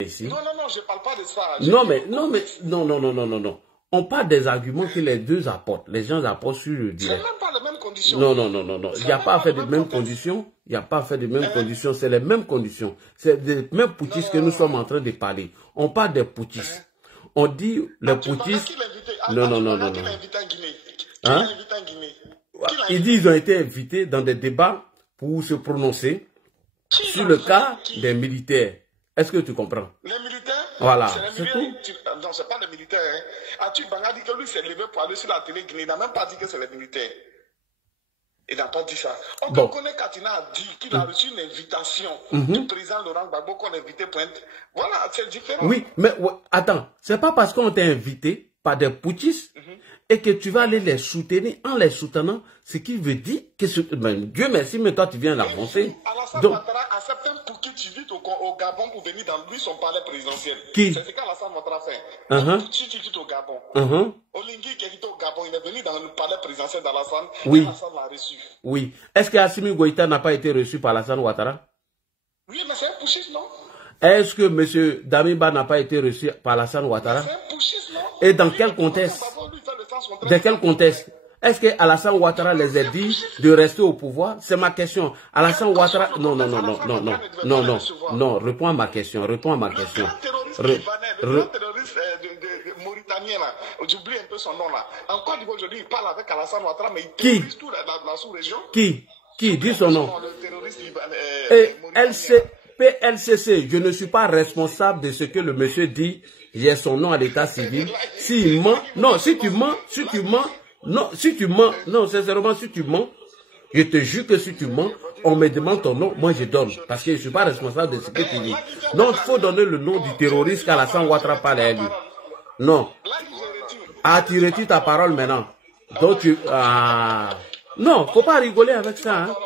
Ici. Non, je ne parle pas de ça. Non. On parle des arguments que les deux apportent. Les gens apportent sur le direct. Ce n'est même pas les mêmes conditions. Non. Il n'y a pas à faire de mêmes conditions. Il n'y a pas à faire de mêmes conditions. C'est les mêmes conditions. C'est des mêmes putschistes que nous sommes en train de parler. On parle des putschistes. On dit les putschistes. Non. Hein? Ils disent qu'ils ont été invités dans des débats pour se prononcer sur le cas des militaires. Est-ce que tu comprends? Les militaires? Voilà, c'est tout. Non, ce n'est pas les militaires. Atu Banga dit que lui s'est levé pour aller sur la télé Guinée. Il n'a même pas dit que c'est les militaires. Il n'a pas dit ça. On connaît Katina a dit qu'il a reçu une invitation du président Laurent Gbagbo qu'on a invité Pointe. Voilà, c'est différent. Oui, mais attends, c'est pas parce qu'on t'a invité par des putschistes et que tu vas aller les soutenir en les soutenant, ce qui veut dire que Dieu merci, mais toi tu viens l'avancer. Alassane Ouattara accepte pour qui tu vis au Gabon pour venir dans lui son palais présidentiel. Qui? C'est ce qu'Alassane Ouattara fait. Si tu vis au Gabon. Olingi qui est au Gabon, il est venu dans le palais présidentiel d'Alassane. Oui. Alassane l'a reçu. Oui. Est-ce que Assimi Goïta n'a pas été reçu par Alassane Ouattara? Oui, mais c'est un putschiste, non? Est-ce que M. Damiba n'a pas été reçu par Alassane Ouattara? C'est un putschiste, non? Et dans quel contexte? Dans quel contexte? Est-ce que Alassane Ouattara les a dit de rester au pouvoir? C'est ma question. Alassane Ouattara... Non. Réponds à ma question. Le grand terroriste mauritanien, là, j'oublie un peu son nom là. En Côte d'Ivoire aujourd'hui, il parle avec Alassane Ouattara, mais il terrorise tout la sous-région. Qui dit son nom? Le terroriste PLCC, je ne suis pas responsable de ce que le monsieur dit. J'ai son nom à l'état civil. S'il ment, si tu mens, sincèrement, si tu mens, je te jure que si tu mens, on me demande ton nom, moi je donne. Parce que je ne suis pas responsable de ce que tu dis. Non, il faut donner le nom du terroriste qu'Alassane Ouattara parle à lui. Non. Ah, tu retires ta parole maintenant. Donc tu... Non, faut pas rigoler avec ça. Hein.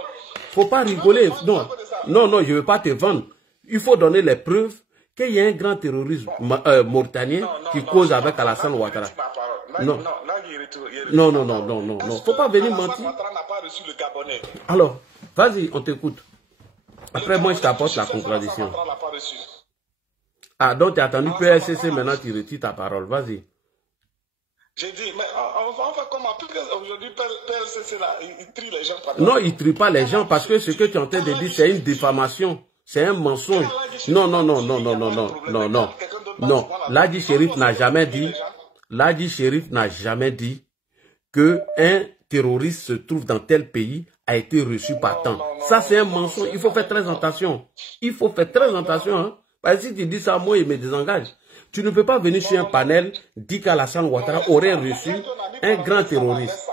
Faut pas rigoler. Non, je ne veux pas te vendre. Il faut donner les preuves qu'il y a un grand terroriste mauritanien qui cause avec Alassane Ouattara. Non. Faut pas venir mentir. Alors, vas-y, on t'écoute. Après, moi, je t'apporte la contradiction. Ah, donc tu as attendu PSCC, maintenant tu retires ta parole. Vas-y. J'ai dit, mais on va comment? Aujourd'hui, PSCC, il trie les gens. Non, il ne trie pas les gens parce que ce que tu es en train de dire, c'est une diffamation. C'est un mensonge. Non. L'Adi Chérif n'a jamais dit que un terroriste se trouve dans tel pays a été reçu par tant. Ça, c'est un mensonge. Il faut faire très attention. Hein. Parce que si tu dis ça, moi, il me désengage. Tu ne peux pas venir sur un panel dire qu'Alassane Ouattara aurait reçu un grand terroriste.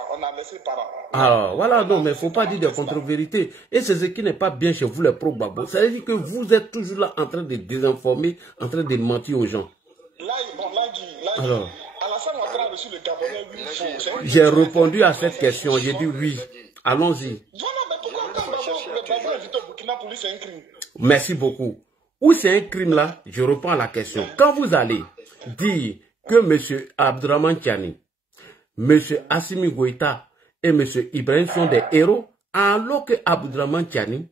Alors, voilà, non, mais il ne faut pas dire des contre-vérités. Et c'est ce qui n'est pas bien chez vous, les pro-Gbagbo. Ça veut dire que vous êtes toujours là en train de désinformer, en train de mentir aux gens. Alors, j'ai répondu à cette question, j'ai dit oui. Allons-y. Merci beaucoup. Où c'est un crime là, je réponds à la question. Quand vous allez dire que M. Abdourahmane Tiani, M. Assimi Goïta et M. Ibrahim sont des héros, alors que Abdourahmane Tiani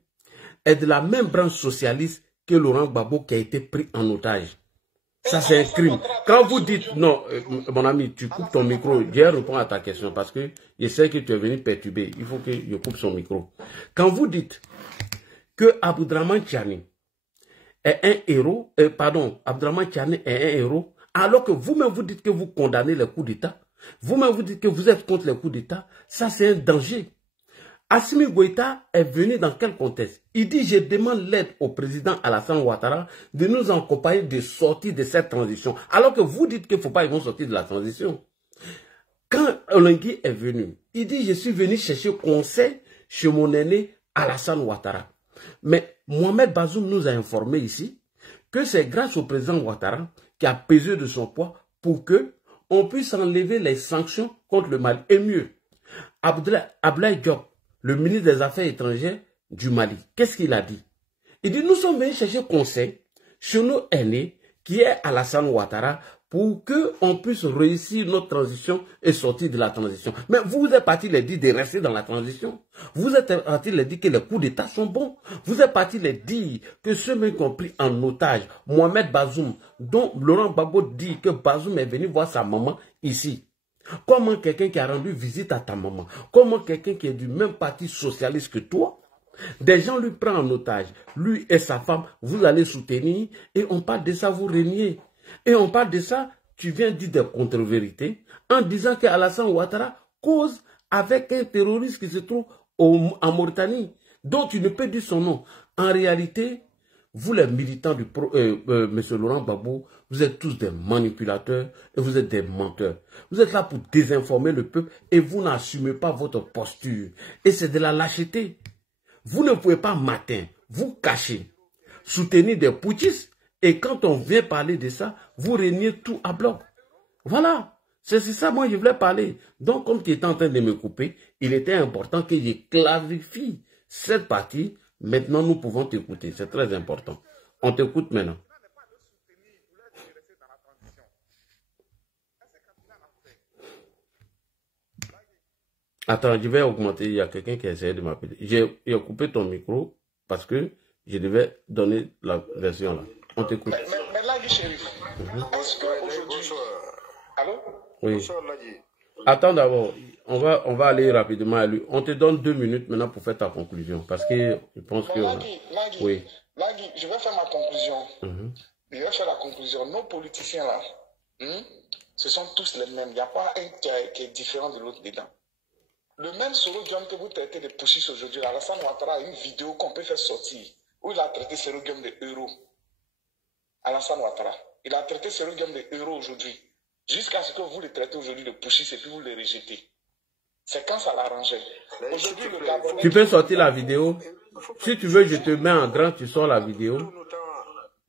est de la même branche socialiste que Laurent Gbagbo qui a été pris en otage. Ça, c'est un crime. Quand vous dites, non, mon ami, tu coupes ton micro, je réponds à ta question parce que je sais que tu es venu perturber. Il faut que je coupe son micro. Quand vous dites que Abdourahmane Tiani est un héros, Abdourahmane Tiani est un héros, alors que vous-même vous dites que vous condamnez les coups d'État, vous-même vous dites que vous êtes contre les coups d'État, ça c'est un danger. Assimi Goïta est venu dans quel contexte? Il dit, je demande l'aide au président Alassane Ouattara de nous accompagner de sortir de cette transition. Alors que vous dites qu'il ne faut pas qu'ils vont sortir de la transition. Quand Olengi est venu, il dit, je suis venu chercher conseil chez mon aîné Alassane Ouattara. Mais Mohamed Bazoum nous a informé ici que c'est grâce au président Ouattara qui a pesé de son poids pour que on puisse enlever les sanctions contre le Mali. Et mieux, Abdoulaye Diop, le ministre des Affaires étrangères du Mali, qu'est-ce qu'il a dit? Il dit, nous sommes venus chercher conseil chez nos aînés qui est Alassane Ouattara pour qu'on puisse réussir notre transition et sortir de la transition. Mais vous êtes parti les dire de rester dans la transition. Vous êtes parti les dire que les coups d'État sont bons. Vous êtes parti les dire que ceux qui ont pris en otage Mohamed Bazoum, dont Laurent Gbagbo dit que Bazoum est venu voir sa maman ici. Comment quelqu'un qui a rendu visite à ta maman, comment quelqu'un qui est du même parti socialiste que toi, des gens lui prennent en otage, lui et sa femme, vous allez soutenir, et on parle de ça, vous régnez. Et on parle de ça, tu viens dire des contre-vérités, en disant qu'Alassane Ouattara cause avec un terroriste qui se trouve en Mauritanie, dont tu ne peux dire son nom. En réalité, vous les militants du M. Laurent Gbagbo, vous êtes tous des manipulateurs et vous êtes des menteurs. Vous êtes là pour désinformer le peuple et vous n'assumez pas votre posture. Et c'est de la lâcheté. Vous ne pouvez pas matin, vous cacher, soutenir des putschistes et quand on vient parler de ça, vous régnez tout à bloc. Voilà. C'est ça, moi je voulais parler. Donc comme tu étais en train de me couper, il était important que je clarifie cette partie. Maintenant, nous pouvons t'écouter. C'est très important. On t'écoute maintenant. Attends, je vais augmenter. Il y a quelqu'un qui a essayé de m'appeler. J'ai coupé ton micro parce que je devais donner la version là. On t'écoute. Mais là, Chérif, est-ce qu'aujourd'hui... Allô? Oui. Attends d'abord. On va aller rapidement à lui. On te donne 2 minutes maintenant pour faire ta conclusion. Parce que je pense que... Oui. Lagui, je vais faire ma conclusion. Je vais faire la conclusion. Nos politiciens là, ce sont tous les mêmes. Il n'y a pas un qui est différent de l'autre dedans. Le même Soro Guillaume que vous traitez de pushistes aujourd'hui, Alassane Ouattara a une vidéo qu'on peut faire sortir où il a traité Soro Guillaume de héros. Alassane Ouattara. Il a traité Soro Guillaume de héros aujourd'hui. Jusqu'à ce que vous le traitez aujourd'hui de pushistes et puis vous le rejetez. C'est quand ça l'arrangeait. Aujourd'hui, le Gabonais... Tu peux sortir la vidéo. Si tu veux, je te mets en grand, tu sors la vidéo.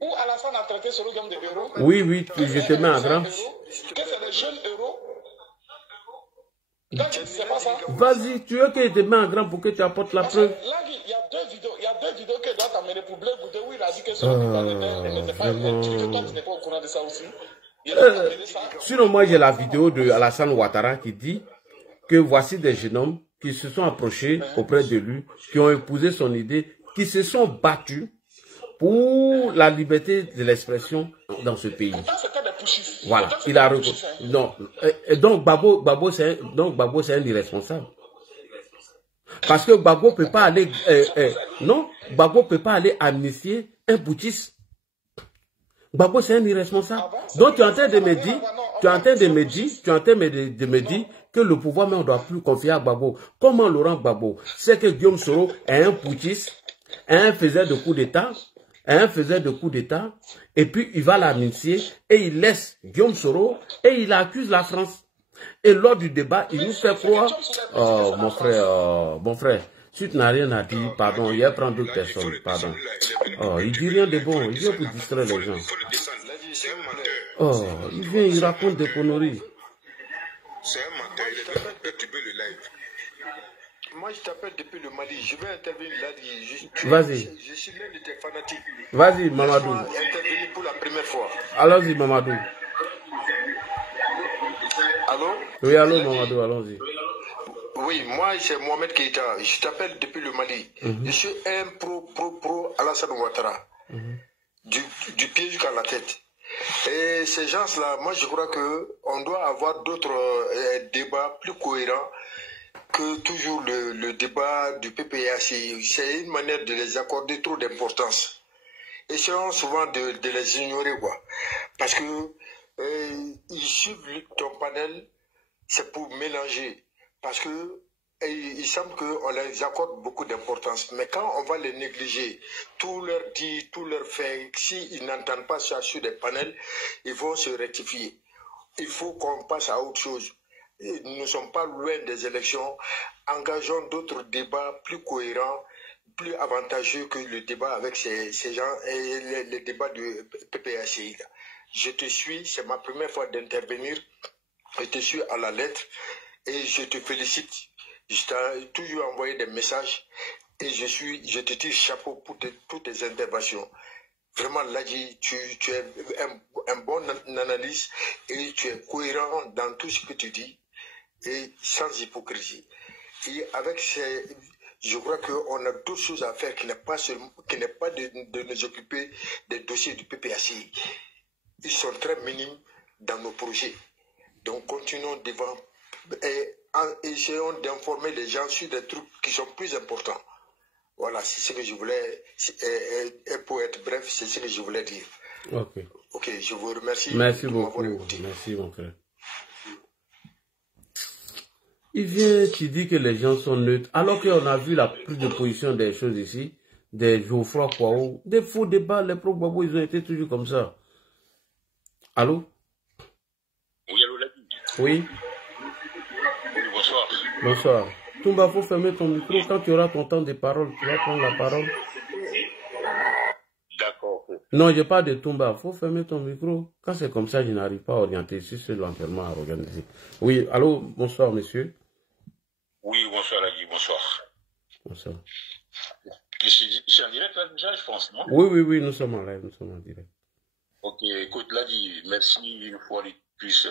Où Alassane a traité Soro Guillaume de héros? Oui, je te mets en grand. Que c'est les jeunes héros? C'est pas ça. Vas-y, tu veux que je te mette en grand pour que tu apportes la preuve? Il y a deux vidéos que doit t'amener pour Bleu Goudé où il a dit que Soro Guillaume n'était pas un truc. Toi, tu n'es pas au courant de ça aussi. Sinon, moi, j'ai la vidéo de Alassane Ouattara qui dit que voici des jeunes hommes qui se sont approchés auprès de lui, qui ont épousé son idée, qui se sont battus pour la liberté de l'expression dans ce pays. Voilà, il a reconnu. Non, donc Gbagbo c'est un irresponsable. Parce que Gbagbo peut pas aller, Gbagbo peut pas aller amnistier un putschiste. Gbagbo c'est un irresponsable. Donc tu es en train de me dire, que le pouvoir mais on doit plus confier à Gbagbo. Comment Laurent Gbagbo sait que Guillaume Soro est un putschiste, un faiseur de coup d'État, et puis il va l'amnistier et il laisse Guillaume Soro et il accuse la France. Et lors du débat, il nous fait croire, oh mon frère, si tu n'as rien à dire, pardon, il va prendre d'autres personnes, pardon. Oh, il dit rien de bon, il vient pour distraire les gens. Oh, il vient, il raconte des conneries. C'est un menteur, il est en train de perturber le live. Moi, je t'appelle depuis le Mali. Je vais intervenir là. Vas-y. Je suis l'un de tes fanatiques. Vas-y, Mamadou. Je vais intervenir pour la première fois. Allons-y, Mamadou. Allô? Oui, allô, Mamadou, allons-y. Oui, moi, c'est Mohamed Keïta. Je t'appelle depuis le Mali. Je suis un pro Alassane Ouattara. Du pied jusqu'à la tête. Et ces gens-là, moi, je crois qu'on doit avoir d'autres débats plus cohérents que toujours le débat du PPAC. C'est une manière de les accorder trop d'importance. Essayons souvent de les ignorer, quoi. Parce que ils suivent ton panel, c'est pour mélanger. Parce que il semble qu'on les accorde beaucoup d'importance. Mais quand on va les négliger, tout leur dit, tout leur fait, s'ils n'entendent pas ça sur des panels, ils vont se rectifier. Il faut qu'on passe à autre chose. Nous ne sommes pas loin des élections. Engageons d'autres débats plus cohérents, plus avantageux que le débat avec ces gens et les débats du PPACI. Je te suis, c'est ma première fois d'intervenir. Je te suis à la lettre et je te félicite. Je t'ai toujours envoyé des messages et je te tire chapeau pour toutes tes interventions. Vraiment, Ladji, tu es un bon analyste et tu es cohérent dans tout ce que tu dis et sans hypocrisie. Et avec ces... Je crois qu'on a d'autres choses à faire qui n'est pas de nous occuper des dossiers du PPACI. Ils sont très minimes dans nos projets. Donc, continuons devant et essayons d'informer les gens sur des trucs qui sont plus importants. Voilà, c'est ce que je voulais, et pour être bref, c'est ce que je voulais dire. Ok. Ok, je vous remercie. Merci beaucoup. Merci, mon frère. Il vient, tu dis que les gens sont neutres, alors qu'on a vu la prise de position des choses ici, des Geoffroy Kouao, des faux débats, les pro-Gbagbo, ils ont été toujours comme ça. Allô? Oui, allô, Ladji. Oui? Oui, bonsoir. Bonsoir. Toumba, faut fermer ton micro. Quand tu auras ton temps de parole, tu vas prendre la parole. D'accord. Non, je parle de Toumba. Faut fermer ton micro. Quand c'est comme ça, je n'arrive pas à orienter. Si c'est l'enfermement à organiser. Oui, allô, bonsoir, monsieur. Oui, bonsoir, Ladji, bonsoir. Bonsoir. Je suis en direct là déjà, je pense, non? Oui, nous sommes en live, nous sommes en direct. Ok, écoute, Ladji, merci une fois de plus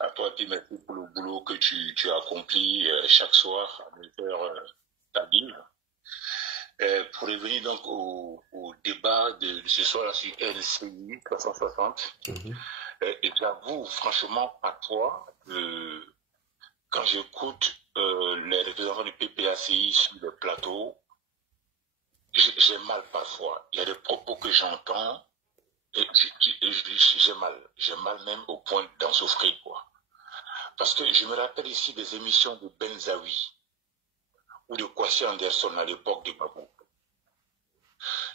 à toi, et merci pour le boulot que tu as accompli chaque soir à me faire ta Bible. Pour revenir donc au débat de ce soir sur NCI 360, et j'avoue franchement à toi, quand j'écoute les représentants du PPACI sur le plateau, j'ai mal parfois. Il y a des propos que j'entends et j'ai mal même au point d'en souffrir, quoi. Parce que je me rappelle ici des émissions de Benzawi ou de Kwasi Anderson à l'époque de Babou.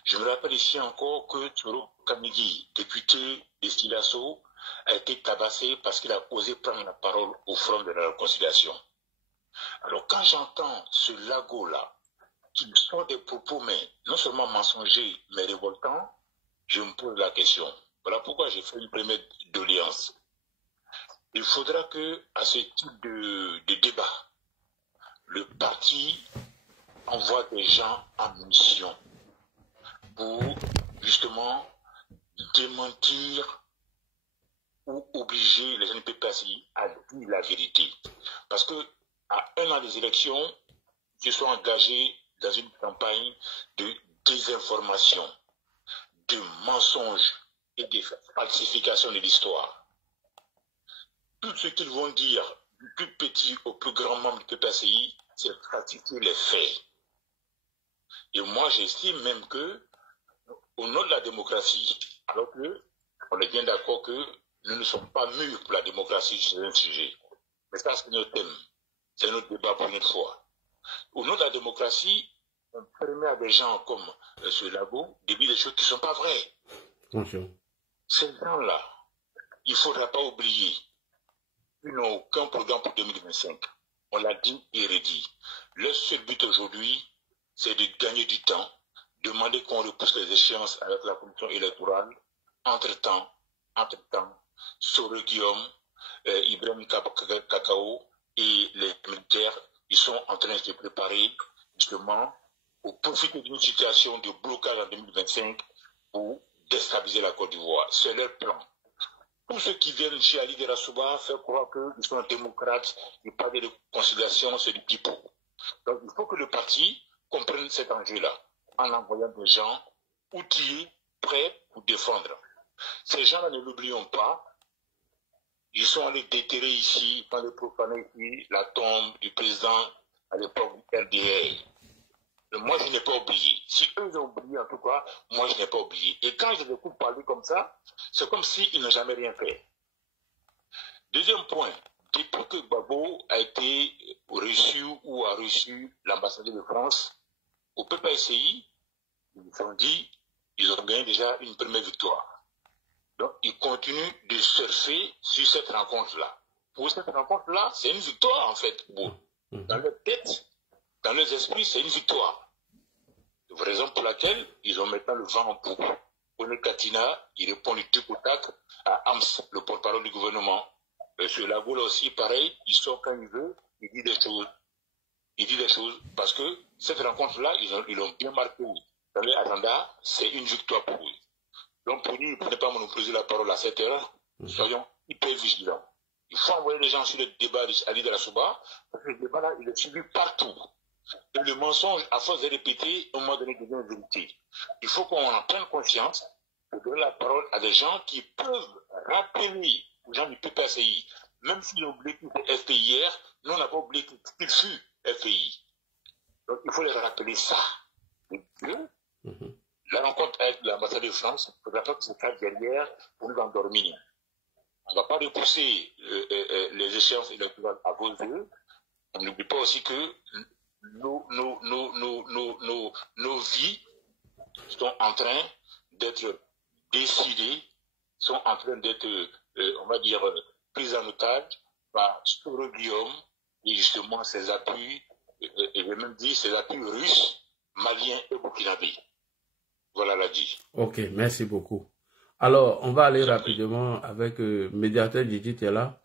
Je me rappelle ici encore que Turo Kamigi, député de Silasso, a été tabassé parce qu'il a osé prendre la parole au front de la réconciliation. Alors quand j'entends ce lago-là, qui sort des propos, mais non seulement mensongers, mais révoltants, je me pose la question. Voilà pourquoi j'ai fait une première doléance. Il faudra que, à ce type de débat, le parti envoie des gens en mission pour justement démentir ou obliger les NPPACI à dire la vérité. Parce que à un an des élections, ils sont engagés dans une campagne de désinformation, de mensonges et de falsification de l'histoire. Tout ce qu'ils vont dire, du plus petit au plus grand membre du PPACI, c'est falsifier les faits. Et moi, j'estime même que, au nom de la démocratie, alors que on est bien d'accord que nous ne sommes pas mûrs pour la démocratie sur un sujet. Mais ça, c'est notre thème. C'est notre débat pour une fois. Au nom de la démocratie, on permet à des gens comme ce Lago de dire des choses qui ne sont pas vraies. Bonjour. Ces gens-là, il ne faudra pas oublier, ils n'ont aucun programme pour 2025. On l'a dit et redit. Leur seul but aujourd'hui, c'est de gagner du temps, demander qu'on repousse les échéances avec la commission électorale. Entre-temps, Soro Guillaume, Ibrahim Kakao et les militaires, ils sont en train de se préparer justement pour profiter d'une situation de blocage en 2025 pour déstabiliser la Côte d'Ivoire. C'est leur plan. Tous ceux qui viennent chez Ali de Rassouba faire croire qu'ils sont démocrates, ils parlent de réconciliation, c'est du pipeau. Donc il faut que le parti comprenne cet enjeu-là en envoyant des gens outillés, prêts pour défendre. Ces gens-là, ne l'oublions pas, ils sont allés déterrer ici, dans le profaner ici, la tombe du président à l'époque du RDR. Mais moi, je n'ai pas oublié. Si eux ont oublié, en tout cas, moi, je n'ai pas oublié. Et quand je les écoute parler comme ça, c'est comme s'ils n'ont jamais rien fait. Deuxième point, depuis que Gbagbo a été reçu ou a reçu l'ambassadeur de France, au PPACI, ils ont dit, ils ont gagné déjà une première victoire. Donc, ils continuent de surfer sur cette rencontre-là. Pour cette rencontre-là, c'est une victoire, en fait. Bon, dans leur tête, dans leurs esprits, c'est une victoire. Raison pour laquelle ils ont maintenant le vent en poupe. Oné Katina, il répond du tic au tac à Ams, le porte-parole du gouvernement. Sur Lago, là aussi, pareil, il sort quand il veut, il dit des choses. Il dit des choses parce que cette rencontre-là, ils l'ont bien marqué. Dans leur agenda, c'est une victoire pour eux. Donc pour nous, ne prenez pas monopoliser la parole à cette heure. Soyons hyper vigilants. Il faut envoyer les gens sur le débat d'Ali de la Souba, parce que le débat là, il est suivi partout. Et le mensonge, à force de répéter, au moment donné, devient une vérité. Il faut qu'on en prenne conscience et donner la parole à des gens qui peuvent rappeler aux gens du PPACI, même s'ils ont oublié que c'était FPI hier, nous on n'a pas oublié qu'il fut FPI. Donc il faut les rappeler ça. Et deux, la rencontre avec l'ambassade de France, il ne faudra pas que se fasse derrière pour nous endormir. On ne va pas repousser les échéances électorales à vos yeux. On n'oublie pas aussi que nos vies sont en train d'être décidées, sont en train d'être, on va dire, prises en otage par Soro Guillaume et justement ses appuis, et je vais même dire ses appuis russes, maliens et burkinabés. Voilà la dit. Ok, merci beaucoup. Alors, on va aller rapidement avec médiateur Didi, tu es là?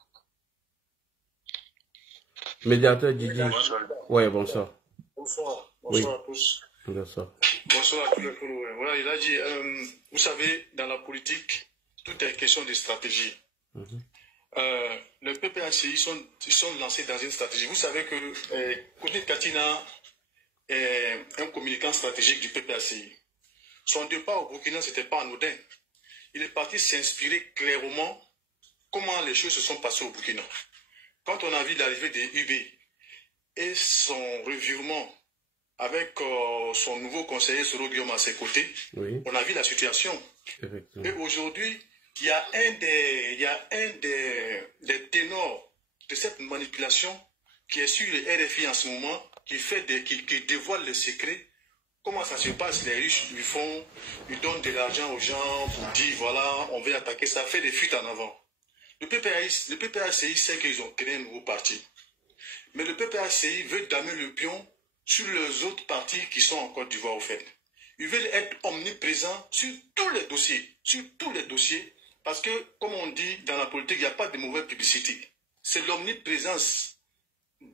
Médiateur Didi. Oui, bonsoir. Bonsoir. Bonsoir Oui. à tous. Bonsoir. Bonsoir à tous les followers. Voilà, il a dit, vous savez, dans la politique, tout est question de stratégie. Le PPACI, ils sont lancés dans une stratégie. Vous savez que Koné Katina est un communicant stratégique du PPACI. Son départ au Burkina, ce n'était pas anodin. Il est parti s'inspirer clairement comment les choses se sont passées au Burkina. Quand on a vu l'arrivée des UB et son revirement avec son nouveau conseiller Soro Guillaume à ses côtés, Oui. on a vu la situation. Et aujourd'hui, il y a un des ténors de cette manipulation qui est sur le RFI en ce moment, qui dévoile le secret. Comment ça se passe? Les riches ils donnent de l'argent aux gens pour dire voilà, on veut attaquer ça, fait des fuites en avant. Le PPACI sait qu'ils ont créé un nouveau parti. Mais le PPACI veut damer le pion sur les autres partis qui sont en Côte d'Ivoire au fait. Ils veulent être omniprésents sur tous les dossiers, parce que, comme on dit dans la politique, il n'y a pas de mauvaise publicité. C'est l'omniprésence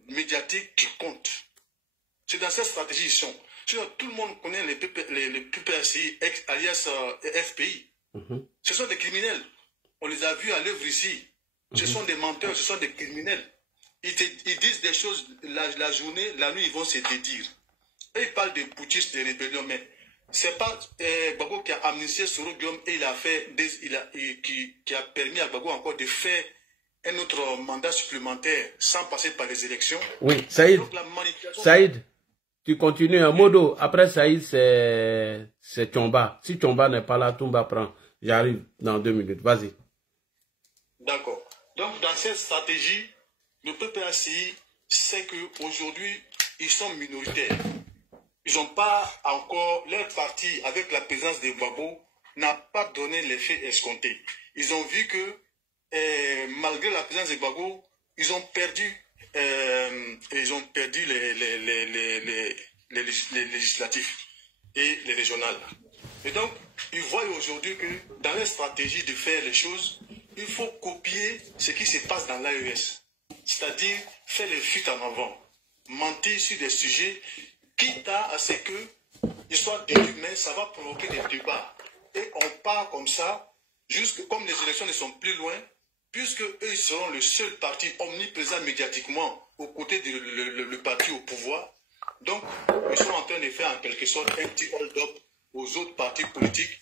médiatique qui compte. C'est dans cette stratégie qu'ils sont. Sinon, tout le monde connaît les PPACI, alias FPI. Ce sont des criminels. On les a vus à l'œuvre ici. Ce sont des menteurs, ce sont des criminels. Ils disent des choses la journée, la nuit, ils vont se dédire. Et ils parlent de putschistes, de rébellion, mais c'est pas Gbagbo qui a amnistié Soro Guillaume et qui a permis à Gbagbo encore de faire un autre mandat supplémentaire sans passer par les élections. Oui, Saïd. Donc, la manipulation... Saïd, tu continues un modo. Après Saïd, c'est Tomba. Si Tomba n'est pas là, Tomba prend. J'arrive dans 2 minutes. Vas-y. D'accord. Donc, dans cette stratégie, le PPACI sait qu'aujourd'hui, ils sont minoritaires. Ils n'ont pas encore, leur parti, avec la présence de Gbagbo, n'a pas donné l'effet escompté. Ils ont vu que, malgré la présence de Gbagbo, ils ont perdu les législatifs et les régionales. Et donc, ils voient aujourd'hui que dans leur stratégie de faire les choses, il faut copier ce qui se passe dans l'AES. C'est-à-dire faire les fuites en avant, mentir sur des sujets, quitte à ce qu'ils soient déduits, mais ça va provoquer des débats. Et on part comme ça, comme les élections ne sont plus loin, puisque eux ils seront le seul parti omniprésent médiatiquement aux côtés du parti au pouvoir. Donc, ils sont en train de faire en quelque sorte un petit hold-up aux autres partis politiques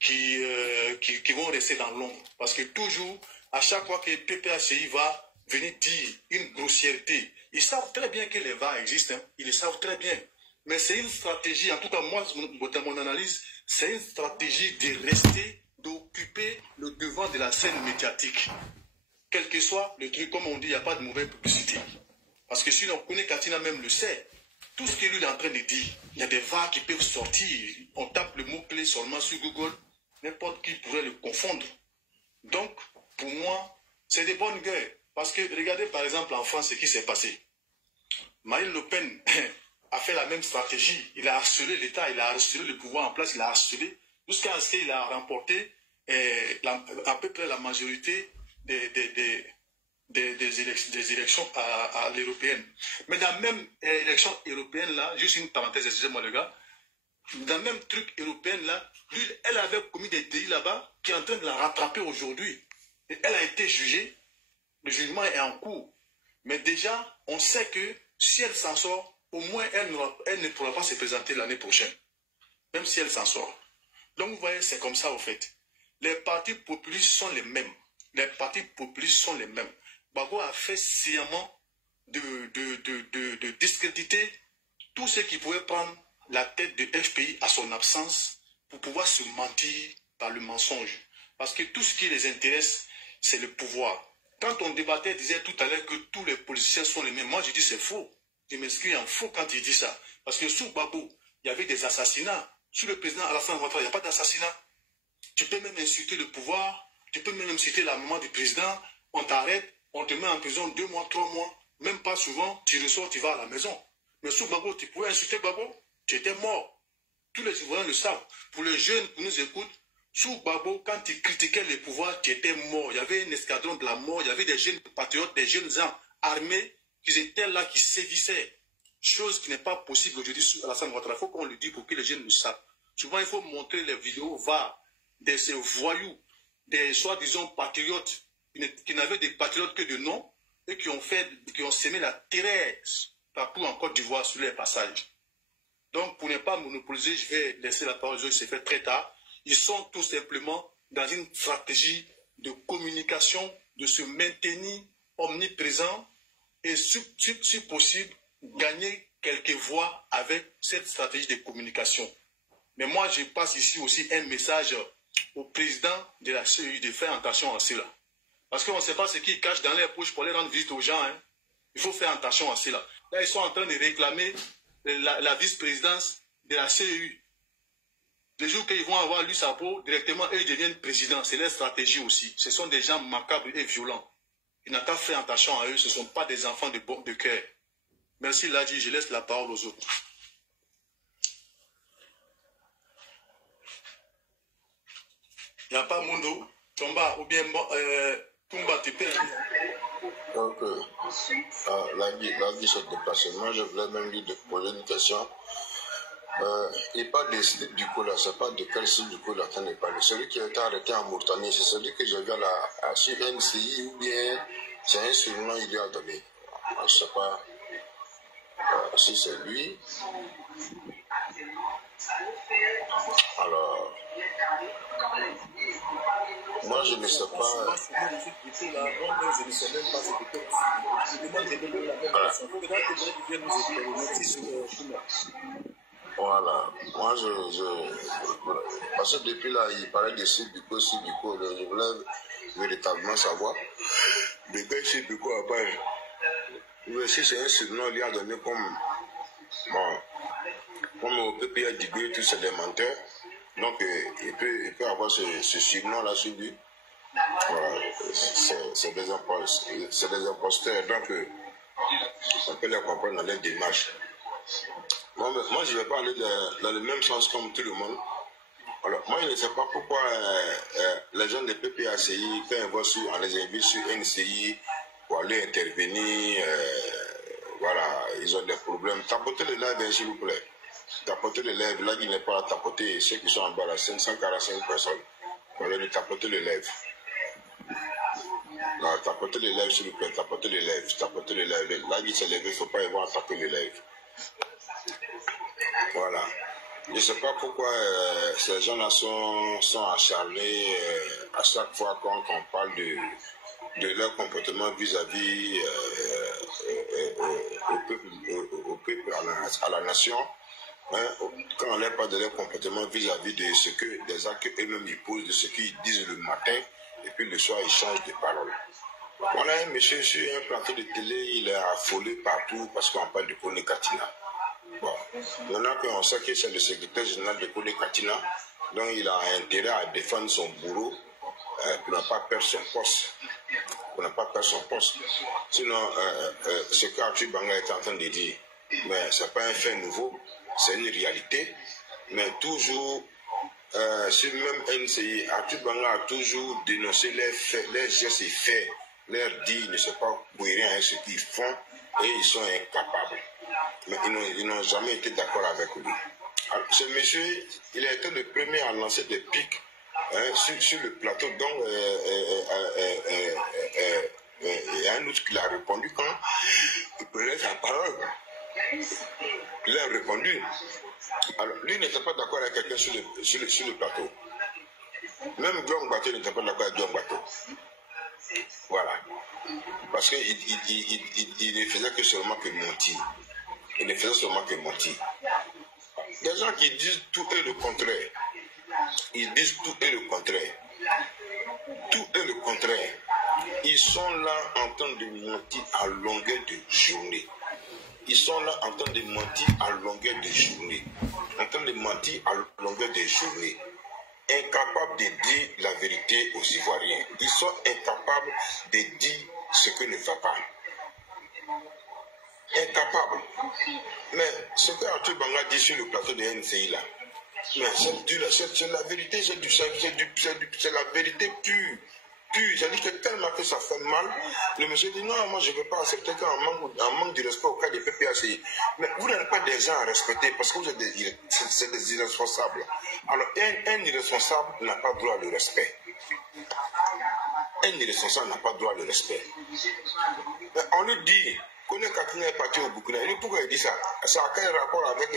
qui vont rester dans l'ombre. Parce que toujours, à chaque fois que le PPACI va venir dire une grossièreté, ils savent très bien que les VAR existent, hein. Ils le savent très bien. Mais c'est une stratégie, en tout cas moi, dans mon analyse, c'est une stratégie de rester, d'occuper le devant de la scène médiatique. Quel que soit le truc, comme on dit, il n'y a pas de mauvaise publicité. Parce que si on connaît Katina même le sait, tout ce que lui est en train de dire, il y a des VAR qui peuvent sortir. On tape le mot-clé seulement sur Google, n'importe qui pourrait le confondre. Donc, pour moi, c'est des bonnes guerres. Parce que regardez par exemple en France ce qui s'est passé. Marine Le Pen a fait la même stratégie. Il a harcelé l'État, il a harcelé le pouvoir en place, il a harcelé jusqu'à ce qu'il a remporté à peu près la majorité des élections à l'européenne. Mais dans la même élection européenne, là, juste une parenthèse, excusez-moi les gars, dans le même truc européen là, lui, elle avait commis des délits là-bas qui est en train de la rattraper aujourd'hui. Et elle a été jugée. Le jugement est en cours. Mais déjà, on sait que si elle s'en sort, au moins elle ne pourra pas se présenter l'année prochaine. Même si elle s'en sort. Donc vous voyez, c'est comme ça au fait. Les partis populistes sont les mêmes. Les partis populistes sont les mêmes. Gbagbo a fait sciemment de discréditer tous ceux qui pouvaient prendre la tête de FPI à son absence pour pouvoir se mentir par le mensonge. Parce que tout ce qui les intéresse, c'est le pouvoir. Quand on débattait, disait tout à l'heure que tous les politiciens sont les mêmes. Moi, je dis c'est faux. Je m'inscris en faux quand il dit ça. Parce que sous Gbagbo, il y avait des assassinats. Sous le président Alassane Ouattara, il n'y a pas d'assassinat. Tu peux même insulter le pouvoir. Tu peux même insulter la maman du président. On t'arrête. On te met en prison 2 mois, 3 mois. Même pas souvent. Tu ressors, tu vas à la maison. Mais sous Gbagbo, tu pouvais insulter Gbagbo. Tu étais mort. Tous les Ivoiriens le savent. Pour les jeunes qui nous écoutent, sous Gbagbo, quand il critiquait les pouvoirs, tu étais mort. Il y avait un escadron de la mort. Il y avait des jeunes patriotes, des jeunes gens armés qui étaient là, qui sévissaient. Chose qui n'est pas possible aujourd'hui sous Alassane Ouattara. Il faut qu'on le dise pour que les jeunes le savent. Souvent, il faut montrer les vidéos de ces voyous, des soi-disant patriotes, qui n'avaient des patriotes que de nom, et qui ont semé la terreur partout en Côte d'Ivoire sur les passages. Donc, pour ne pas monopoliser, je vais laisser la parole, c'est fait très tard. Ils sont tout simplement dans une stratégie de communication, de se maintenir omniprésent et, si possible, gagner quelques voix avec cette stratégie de communication. Mais moi, je passe ici aussi un message au président de la CEI de faire attention à cela. Parce qu'on ne sait pas ce qu'ils cachent dans les poches pour aller rendre visite aux gens. Hein. Il faut faire attention à cela. Là, ils sont en train de réclamer la vice-présidence de la CEI. Les jours qu'ils vont avoir lu sa peau, directement, eux deviennent présidents. C'est leur stratégie aussi. Ce sont des gens macabres et violents. Il n'a qu'à faire attention à eux. Ce ne sont pas des enfants de cœur. Merci, Ladji. Je laisse la parole aux autres. Il n'y a pas Mundo, Tomba ou bien Tumba, tu peux. Donc, Ladji se déplace. Moi, je voulais même lui poser une question. Il parle des slips du coup là, c'est pas de quel slip du coup là qu'on parle. Celui qui a été arrêté en Mauritanie, c'est celui que je viens là sur NCI ou bien c'est un surnom il lui a donné. Je ne sais pas si c'est lui. Alors, moi je ne sais pas. Voilà, moi parce que depuis là, il parlait de Sibiko, je voulais véritablement savoir. Le gars Sibiko, après, si c'est un surnom, il a donné comme au PPA Dibé, tous c'est des menteurs, donc il peut avoir ce surnom-là sur lui. Voilà, c'est des imposteurs, donc on peut les comprendre dans les démarches. Moi, je vais pas aller dans le même sens comme tout le monde. Alors, moi, je ne sais pas pourquoi les gens de PPACI, quand ils vont on les invite sur NCI pour aller intervenir, voilà, ils ont des problèmes. Tapotez le live, s'il vous plaît. Tapotez le live, là, il n'est pas à tapoter ceux qui sont en bas, là, 545 personnes. Voilà, de tapoter le live. Là, tapotez le live, s'il vous plaît, tapotez le live. Là, il s'est levé, il ne faut pas y voir attaquer le live. Voilà. Je ne sais pas pourquoi ces gens-là sont acharnés à chaque fois quand on parle de leur comportement vis-à-vis au peuple, à la nation. Hein, quand on leur parle de leur comportement vis-à-vis de ce que des actes qu'eux-mêmes ils posent, de ce qu'ils disent le matin, et puis le soir ils changent de parole. On a un monsieur sur un plateau de télé, il est affolé partout parce qu'on parle de Kone Katina. Bon, maintenant qu'on sait que c'est le secrétaire général de Kone Katina, donc il a intérêt à défendre son bourreau pour ne pas perdre son poste. Sinon, ce qu'Arthur Banga est en train de dire, mais ce n'est pas un fait nouveau, c'est une réalité. Mais toujours, sur le même NCI, Arthur Banga a toujours dénoncé les gestes et faits, leur dit, ils ne sont pas cohérents avec ce qu'ils font et ils sont incapables. Mais ils n'ont jamais été d'accord avec lui. Alors, ce monsieur, il a été le premier à lancer des pics sur le plateau. Donc, il y a un autre qui l'a répondu quand il prenait sa parole. Il a répondu. Alors, lui n'était pas d'accord avec quelqu'un sur le plateau. Même Guillaume Bateau n'était pas d'accord avec Guillaume Bateau. Voilà. Parce qu'il ne faisait que seulement que mentir. Il ne faisait seulement que mentir. Des gens qui disent tout et le contraire. Ils disent tout et le contraire. Tout et le contraire. Ils sont là en train de mentir à longueur de journée. Ils sont là en train de mentir à longueur de journée. En train de mentir à longueur de journée. Incapables de dire la vérité aux Ivoiriens. Ils sont incapables de dire ce que ne va pas. Incapables. Mais ce que Arthur Banga dit sur le plateau de NCI là, mais c'est la vérité, c'est la vérité pure. C'est-à-dire que tellement que ça fait mal, le monsieur dit non, moi je ne veux pas accepter qu'un manque de respect au cas des PPACI. Mais vous n'êtes pas des gens à respecter parce que vous êtes des irresponsables. Alors un irresponsable n'a pas droit de respect. Un irresponsable n'a pas droit de respect. Mais on lui dit qu'on est Katina est parti au Burkina. Et pourquoi il dit ça? Ça a quel rapport avec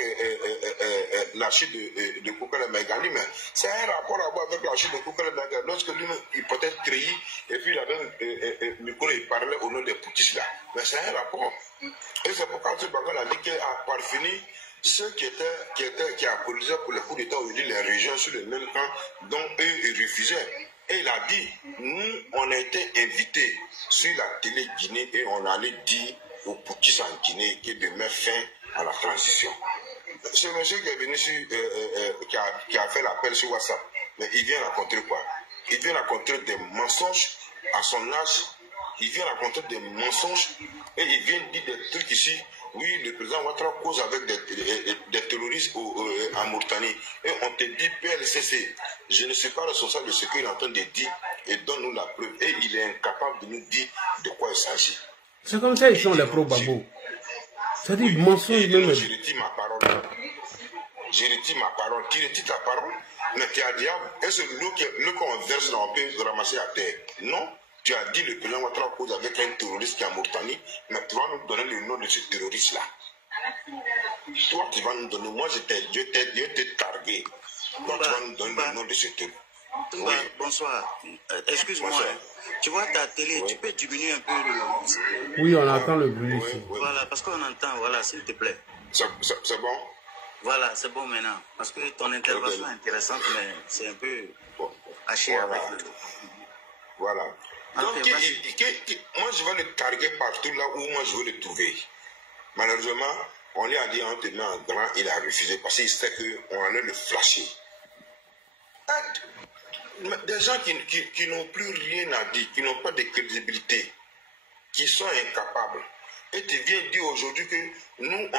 la chute de Koukele Maïgali? Mais c'est un rapport à voir avec la chute de Koukele Maïgali. Lorsque lui, il peut être créé, et puis il avait un micro, il parlait au nom des Poutis là. Mais c'est un rapport. Et c'est pourquoi ce Bagal a dit qu'à part fini, ceux qui applaudissaient pour le coup d'État aujourd'hui, les régions sur le même camp, dont eux, ils refusaient. Et il a dit, nous, on a été invités sur la télé Guinée et on allait dire aux Poutis en Guinée qui de mettre fin à la transition. Ce monsieur qui est venu qui a fait l'appel sur WhatsApp, mais il vient raconter quoi? Il vient raconter des mensonges à son âge, il vient raconter des mensonges et il vient dire des trucs ici. Oui, le président Ouattara cause avec des terroristes en Mauritanie. Et on te dit, PLCC, je ne suis pas responsable de ce qu'il est en train de dire et donne-nous la preuve. Et il est incapable de nous dire de quoi il s'agit. C'est comme ça ils sont les pro-babos. C'est-à-dire mensonge même. Je retire ma parole. Je retire ma parole. Tu retires ta parole. Mais tu as dit, est-ce que l'eau qu'on verse là, on peut ramasser à terre? Non. Tu as dit le président Ouattara cause avec un terroriste qui est en Mauritanie, mais tu vas nous donner le nom de ce terroriste-là. Toi, tu vas nous donner. Moi, je t'ai targué. Toi, tu vas nous donner le nom de ce terroriste. Oui. Bonsoir. Excuse-moi. Tu vois ta télé, tu peux diminuer un peu le... Oui, on entend le bruit ici. Voilà, parce qu'on entend, voilà, s'il te plaît. C'est bon? Voilà, c'est bon maintenant. Parce que ton intervention est intéressante, mais c'est un peu haché avec le... Voilà. Donc, moi, je vais le targuer partout là où moi je veux le trouver. Malheureusement, on lui a dit on te met en grand, il a refusé parce qu'il sait qu'on allait le flasher. Des gens qui n'ont plus rien à dire, qui n'ont pas de crédibilité, qui sont incapables. Et tu viens dire aujourd'hui que nous,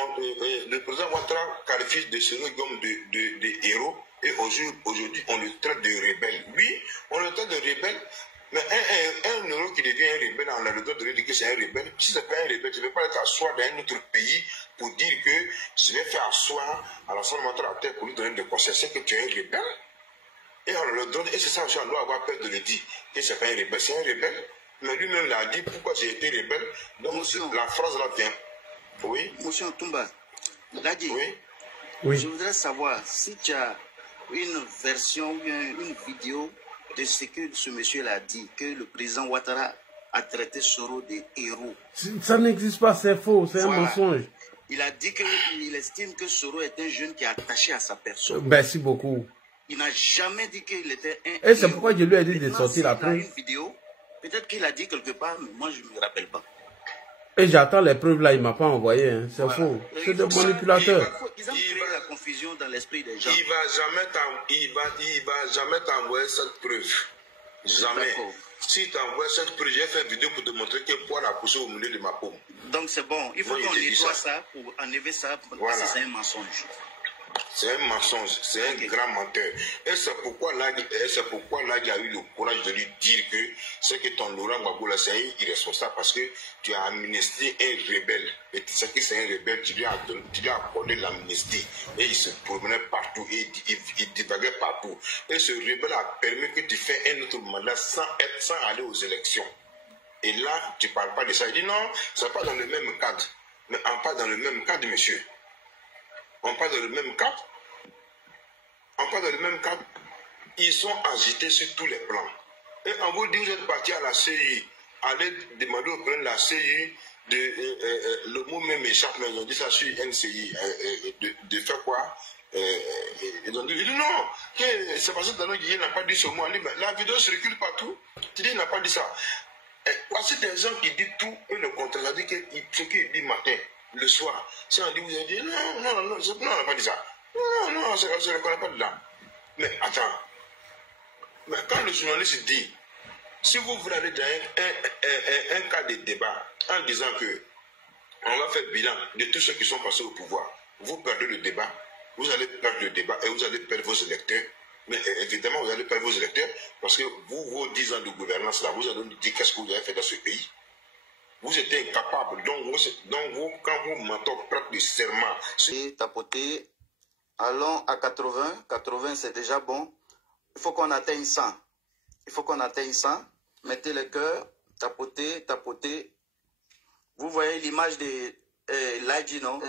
le président Ouattara qualifie de ce comme de héros, et aujourd'hui on le traite de rebelle. Oui, on le traite de rebelle. Mais un euro qui devient un rebelle, on a le droit de dire que c'est un rebelle. Si ce n'est pas un rebelle, tu ne peux pas être asseoir dans un autre pays pour dire que je vais faire asseoir à la son moteur à terre pour lui donner des conseils. C'est que tu es un rebelle. Et on le donne, et c'est ça, on doit avoir peur de le dire que ce n'est pas un rebelle. C'est un rebelle, mais lui-même l'a dit pourquoi j'ai été rebelle. Donc Monsieur, la phrase là vient. Oui. Monsieur Toumba, Ladi, oui. Je voudrais savoir si tu as une version ou une vidéo de ce que ce monsieur l'a dit, que le président Ouattara a traité Soro de héros. Ça n'existe pas, c'est faux, c'est un mensonge. Il a dit qu'il estime que Soro est un jeune qui est attaché à sa personne. Merci beaucoup. Il n'a jamais dit qu'il était un héros. Et c'est pourquoi je lui ai dit de sortir la preuve. Une vidéo, peut-être qu'il a dit quelque part, mais moi je ne me rappelle pas. Et j'attends les preuves là, il ne m'a pas envoyé, hein. C'est faux. C'est des manipulateurs. Ils ont créé la confusion dans l'esprit des gens. Il ne va jamais t'envoyer cette preuve. Jamais. Si tu envoies cette preuve, j'ai fait une vidéo pour te montrer que poil a poussé au milieu de ma paume. Donc c'est bon. Il faut qu'on nettoie ça pour enlever ça, parce que c'est un mensonge. C'est un mensonge, c'est un grand menteur. Et c'est pourquoi là, il y a eu le courage de lui dire que c'est que ton Laurent Gbagbo là, c'est un irresponsable parce que tu as amnistié un rebelle. Et tu sais que c'est un rebelle, tu lui as accordé l'amnistie. Et il se promenait partout, et il divaguait partout. Et ce rebelle a permis que tu fais un autre mandat sans aller aux élections. Et là, tu ne parles pas de ça. Il dit non, ça n'est pas dans le même cadre. Mais on parle dans le même cadre, monsieur. On parle dans le même cadre. On parle dans le même cadre. Ils sont agités sur tous les plans. Et on vous dit, vous êtes parti à la CI. Allez demander au président de la CI, le mot même échappe, mais ils ont dit ça sur NCI, de faire quoi? Ils ont dit non, c'est parce que Guillaume n'a pas dit ce mot. La vidéo circule partout. Tu dis, il n'a pas dit ça. Voici des gens qui disent tout et le contraire. Ça dit que ce qu'il dit matin, le soir. Si on dit, vous avez dit non, on n'a pas dit ça. Non, on ne le connaît pas dedans. Mais attends. Mais quand le journaliste dit, si vous voulez aller dans un cas de débat en disant que on va faire bilan de tous ceux qui sont passés au pouvoir, vous perdez le débat, vous allez perdre le débat et vous allez perdre vos électeurs. Mais évidemment, vous allez perdre vos électeurs parce que vous, vos 10 ans de gouvernance là, vous allez nous dire qu'est-ce que vous avez fait dans ce pays. Vous êtes incapable. Donc vous, quand vous mentez, prêtez le serment. Et tapoter, allons à 80. 80, c'est déjà bon. Il faut qu'on atteigne 100. Il faut qu'on atteigne 100. Mettez le cœur, tapotez, tapotez. Vous voyez l'image de Ladji, non?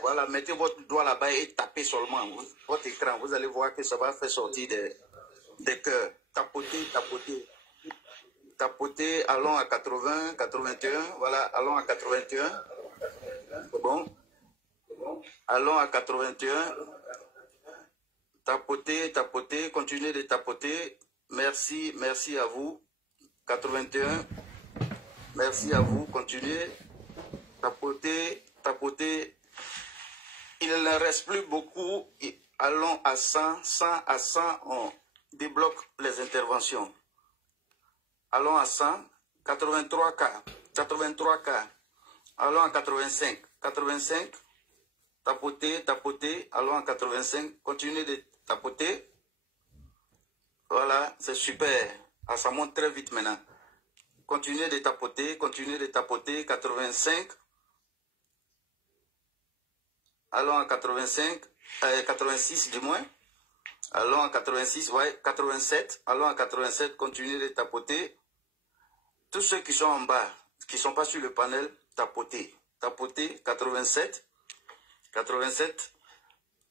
Voilà, mettez votre doigt là-bas et tapez seulement votre écran. Vous allez voir que ça va faire sortir des cœurs. Tapotez, tapotez. Tapotez, allons à 80, 81. Voilà, allons à 81. Bon. Allons à 81. Tapotez, tapotez, continuez de tapoter. Merci, merci à vous. 81. Merci à vous, continuez. Tapoter, tapoter. Il ne reste plus beaucoup. Allons à 100, 100 à 100, on débloque les interventions. Allons à 100, 83K, 83K. Allons à 85, 85. Tapoter, tapoter. Allons à 85. Continuez de tapoter. Voilà, c'est super. Ah, ça monte très vite maintenant. Continuez de tapoter, 85. Allons à 85, 86 du moins. Allons à 86, ouais, 87. Allons à 87, continuez de tapoter. Tous ceux qui sont en bas, qui ne sont pas sur le panel, tapotez. Tapotez, 87. 87.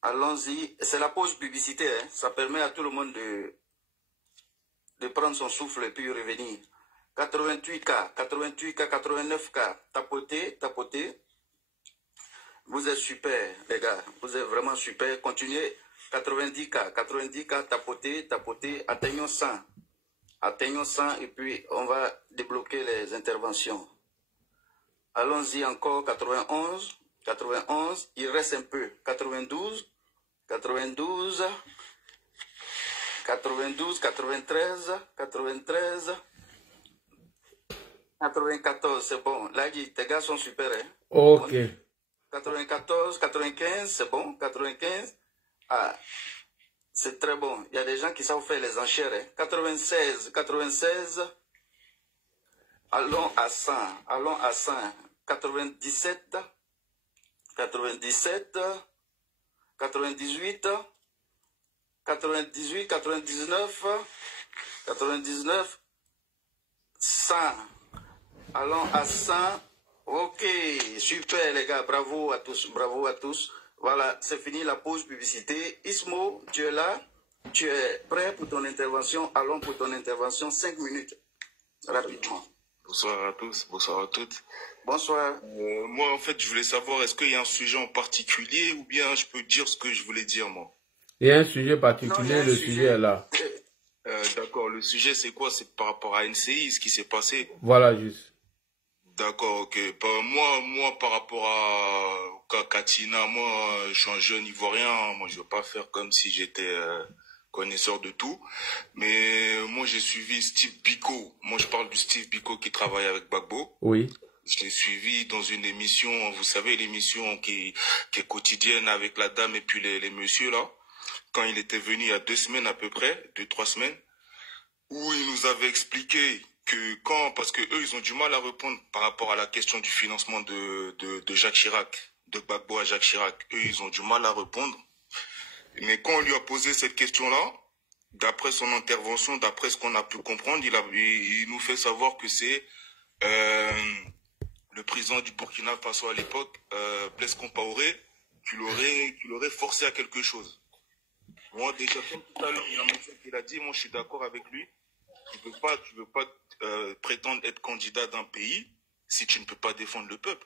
Allons-y. C'est la pause publicité, hein. Ça permet à tout le monde de prendre son souffle et puis revenir. 88K, 88K, 89K. Tapotez, tapotez. Vous êtes super, les gars. Vous êtes vraiment super. Continuez. 90K, 90K, tapotez, tapotez. Atteignons 100. Atteignons 100 et puis on va débloquer les interventions. Allons-y encore. 91, 91. Il reste un peu. 92, 92. 92, 93, 93, 94, c'est bon. Là, tes gars sont super, hein? Ok. 94, 95, c'est bon. 95, ah, c'est très bon. Il y a des gens qui savent faire les enchères, hein? 96, 96, allons à 100, allons à 100. 97, 97, 98, 98, 99, 99, 100. Allons à 100. Ok, super les gars, bravo à tous, bravo à tous. Voilà, c'est fini la pause publicité. Ismo, tu es là, tu es prêt pour ton intervention. Allons pour ton intervention, 5 minutes, rapidement. Bonsoir à tous, bonsoir à toutes. Bonsoir. Moi, en fait, je voulais savoir, est-ce qu'il y a un sujet en particulier ou bien je peux dire ce que je voulais dire, moi? Il y a un sujet particulier, non, le sujet est là. D'accord, le sujet c'est quoi? C'est par rapport à NCI, ce qui s'est passé. Voilà, juste. D'accord, ok. Moi, par rapport à Katina, moi, je suis un jeune Ivoirien. Moi, je veux pas faire comme si j'étais connaisseur de tout. Mais moi, j'ai suivi Steve Biko. Moi, je parle du Steve Biko qui travaille avec Gbagbo. Oui. je l'ai suivi dans une émission, vous savez, l'émission qui est quotidienne avec la dame et puis les messieurs là, quand il était venu il y a 2 semaines à peu près, 2-3 semaines, où il nous avait expliqué que parce que eux, ils ont du mal à répondre par rapport à la question du financement de Jacques Chirac, de Gbagbo à Jacques Chirac. Eux, ils ont du mal à répondre. Mais quand on lui a posé cette question-là, d'après son intervention, d'après ce qu'on a pu comprendre, il nous fait savoir que c'est le président du Burkina Faso à l'époque, Blaise Compaoré, qui l'aurait forcé à quelque chose. Moi, déjà, comme tout à l'heure, il y a un monsieur qui l'a dit, moi je suis d'accord avec lui. Tu veux pas prétendre être candidat d'un pays si tu ne peux pas défendre le peuple.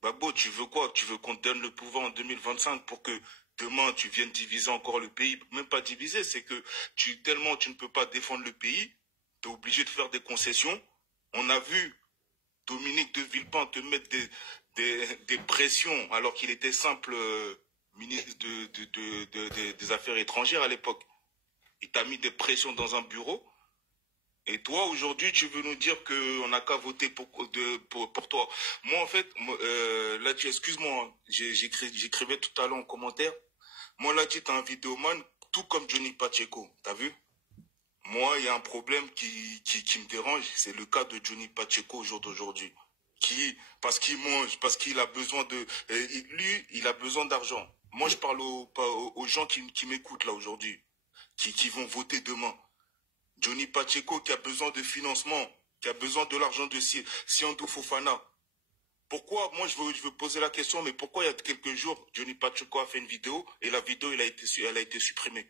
Gbagbo, tu veux quoi? Tu veux qu'on te donne le pouvoir en 2025 pour que demain tu viennes diviser encore le pays? Même pas diviser, c'est que tellement tu ne peux pas défendre le pays, tu es obligé de faire des concessions. On a vu Dominique de Villepin te mettre des pressions alors qu'il était simple ministre des Affaires étrangères à l'époque. Il t'a mis des pressions dans un bureau. Et toi, aujourd'hui, tu veux nous dire qu'on n'a qu'à voter pour toi. Moi, en fait, là, excuse-moi, j'écrivais tout à l'heure en commentaire. Moi, là, tu es un vidéoman, tout comme Johnny Pacheco. T'as vu? Moi, il y a un problème qui me dérange. C'est le cas de Johnny Pacheco au jour d'aujourd'hui. Parce qu'il mange, parce qu'il a besoin lui, il a besoin d'argent. Moi, je parle aux gens qui m'écoutent là aujourd'hui, qui vont voter demain. Johnny Pacheco qui a besoin de financement, qui a besoin de l'argent de Siandou Fofana. Pourquoi, moi je veux poser la question, mais pourquoi il y a quelques jours, Johnny Pacheco a fait une vidéo et la vidéo elle a été supprimée?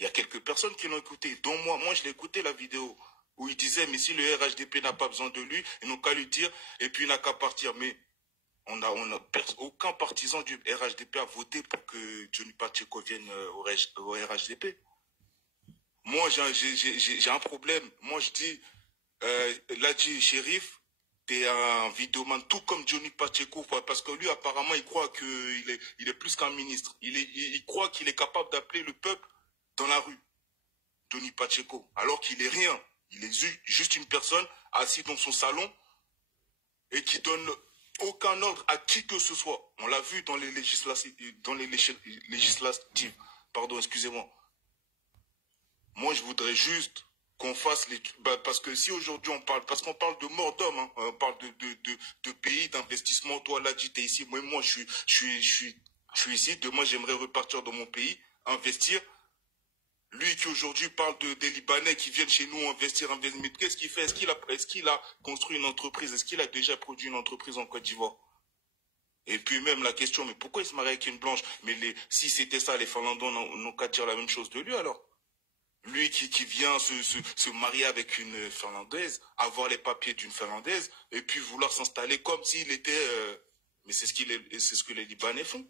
Il y a quelques personnes qui l'ont écouté, dont moi. Moi je l'ai écouté la vidéo, où il disait, mais si le RHDP n'a pas besoin de lui, ils n'ont qu'à lui dire, et puis il n'a qu'à partir. Mais aucun partisan du RHDP a voté pour que Johnny Pacheco vienne au RHDP. Moi, j'ai un problème. Moi, je dis, Ladji Chérif, t'es un vidéoman tout comme Johnny Pacheco, parce que lui, apparemment, il croit qu'il est plus qu'un ministre. Il croit qu'il est capable d'appeler le peuple dans la rue. Johnny Pacheco, alors qu'il est rien. Il est juste une personne assise dans son salon et qui donne aucun ordre à qui que ce soit. On l'a vu dans les législatives. Pardon, excusez-moi. Moi, je voudrais juste qu'on fasse parce que si aujourd'hui on parle, parce qu'on parle de mort d'homme, hein, on parle de pays, d'investissement. Toi, là, tu es ici. Moi, je suis ici. Demain, j'aimerais repartir dans mon pays, investir. Lui qui aujourd'hui parle des Libanais qui viennent chez nous investir. Mais qu'est-ce qu'il fait? Est-ce qu'il a construit une entreprise? Est-ce qu'il a déjà produit une entreprise en Côte d'Ivoire? Et puis même la question, mais pourquoi il se marie avec une blanche? Mais si c'était ça, les Finlandais n'ont qu'à dire la même chose de lui alors. Lui qui vient se marier avec une Finlandaise, avoir les papiers d'une Finlandaise, et puis vouloir s'installer comme s'il était... mais c'est ce que les Libanais font.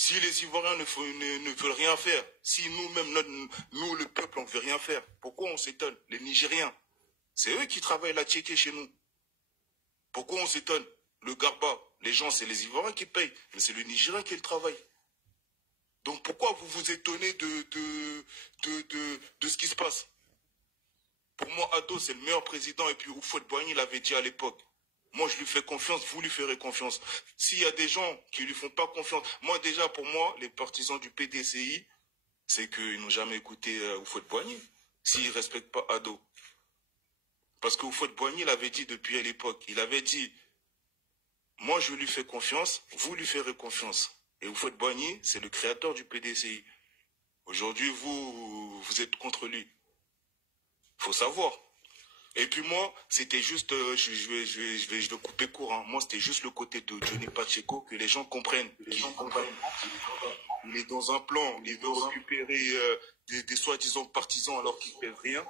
Si les Ivoiriens ne veulent rien faire, si nous-mêmes, nous le peuple, on ne veut rien faire, pourquoi on s'étonne? Les Nigériens, c'est eux qui travaillent la tchéké chez nous. Pourquoi on s'étonne? Le Garba, les gens, c'est les Ivoiriens qui payent, mais c'est le Nigérien qui le travaille. Donc pourquoi vous vous étonnez de ce qui se passe? Pour moi, Ado, c'est le meilleur président. Et puis Houphouët-Boigny l'avait dit à l'époque. Moi, je lui fais confiance, vous lui ferez confiance. S'il y a des gens qui ne lui font pas confiance... Moi, déjà, pour moi, les partisans du PDCI, c'est qu'ils n'ont jamais écouté Houphouët-Boigny. S'ils ne respectent pas Ado. Parce que Houphouët-Boigny l'avait dit depuis à l'époque. Il avait dit, moi, je lui fais confiance, vous lui ferez confiance. Et Houphouët-Boigny, c'est le créateur du PDCI. Aujourd'hui, vous êtes contre lui. Il faut savoir. Et puis moi, c'était juste, je vais couper court. Hein. Moi, c'était juste le côté de Johnny Pacheco que les gens comprennent. Il est dans un plan, il veut récupérer des soi-disant partisans alors qu'il ne fait rien.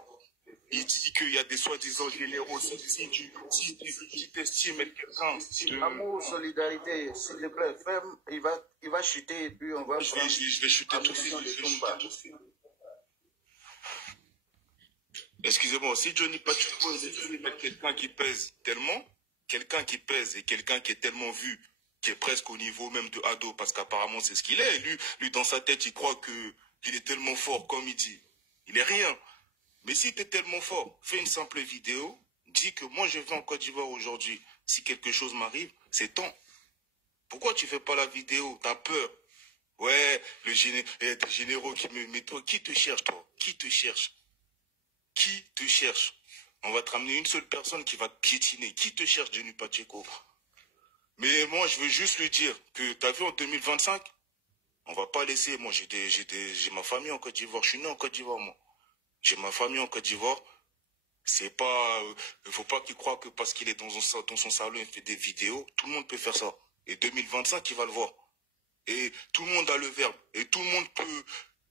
Il dit qu'il y a des soi-disant généraux. Si tu t'estimes être quelqu'un... Amour, solidarité, s'il te plaît, ferme, il va chuter et puis on va... Je vais chuter tout de suite. Excusez-moi, si Johnny Pacheco est quelqu'un qui pèse tellement, quelqu'un qui pèse et quelqu'un qui est tellement vu, qui est presque au niveau même de Ado, parce qu'apparemment c'est ce qu'il est. Lui, dans sa tête, il croit qu'il est tellement fort, comme il dit. Il est rien. Mais si tu es tellement fort, fais une simple vidéo, dis que moi je vais en Côte d'Ivoire aujourd'hui. Si quelque chose m'arrive, c'est temps. Pourquoi tu fais pas la vidéo? T'as peur? Ouais, des généraux qui me mettent. Qui te cherche, toi? Qui te cherche? Qui te cherche? On va te ramener une seule personne qui va te piétiner. Qui te cherche, Denis Pacheco? Mais moi, je veux juste lui dire que t'as vu en 2025, on va pas laisser. Moi, j'ai ma famille en Côte d'Ivoire. Je suis né en Côte d'Ivoire, moi. J'ai ma famille en Côte d'Ivoire. C'est pas, il faut pas qu'il croie que parce qu'il est dans son salon, il fait des vidéos. Tout le monde peut faire ça. Et 2025, il va le voir. Et tout le monde a le verbe. Et tout le monde peut.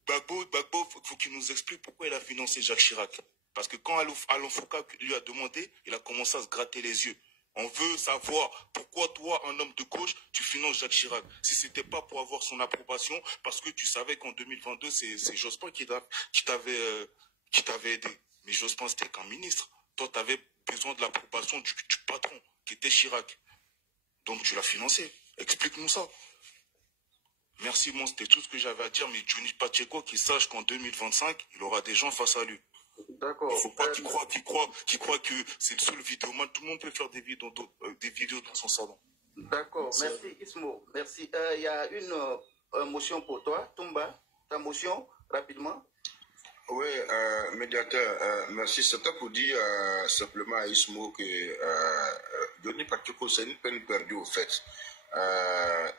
Gbagbo, faut qu'il nous explique pourquoi il a financé Jacques Chirac. Parce que quand Alain Foucault lui a demandé, il a commencé à se gratter les yeux. On veut savoir pourquoi toi, un homme de gauche, tu finances Jacques Chirac. Si c'était pas pour avoir son approbation, parce que tu savais qu'en 2022, c'est Jospin qui t'avait aidé. Mais Jospin, c'était qu'un ministre. Toi, tu avais besoin de l'approbation du patron, qui était Chirac. Donc tu l'as financé. Explique-nous ça. Merci, moi, c'était tout ce que j'avais à dire. Mais Denis Pacheco, qu'il sache qu'en 2025, il aura des gens face à lui. D'accord. Il ne faut pas qu'il croit que c'est le seul vidéoman. Tout le monde peut faire des vidéos dans son salon. D'accord. Merci, Ismo. Merci. Il y a une motion pour toi. Toumba, ta motion, rapidement. Oui, médiateur, merci. C'était pour dire simplement à Ismo que Denis Pacheco, c'est une peine perdue au fait.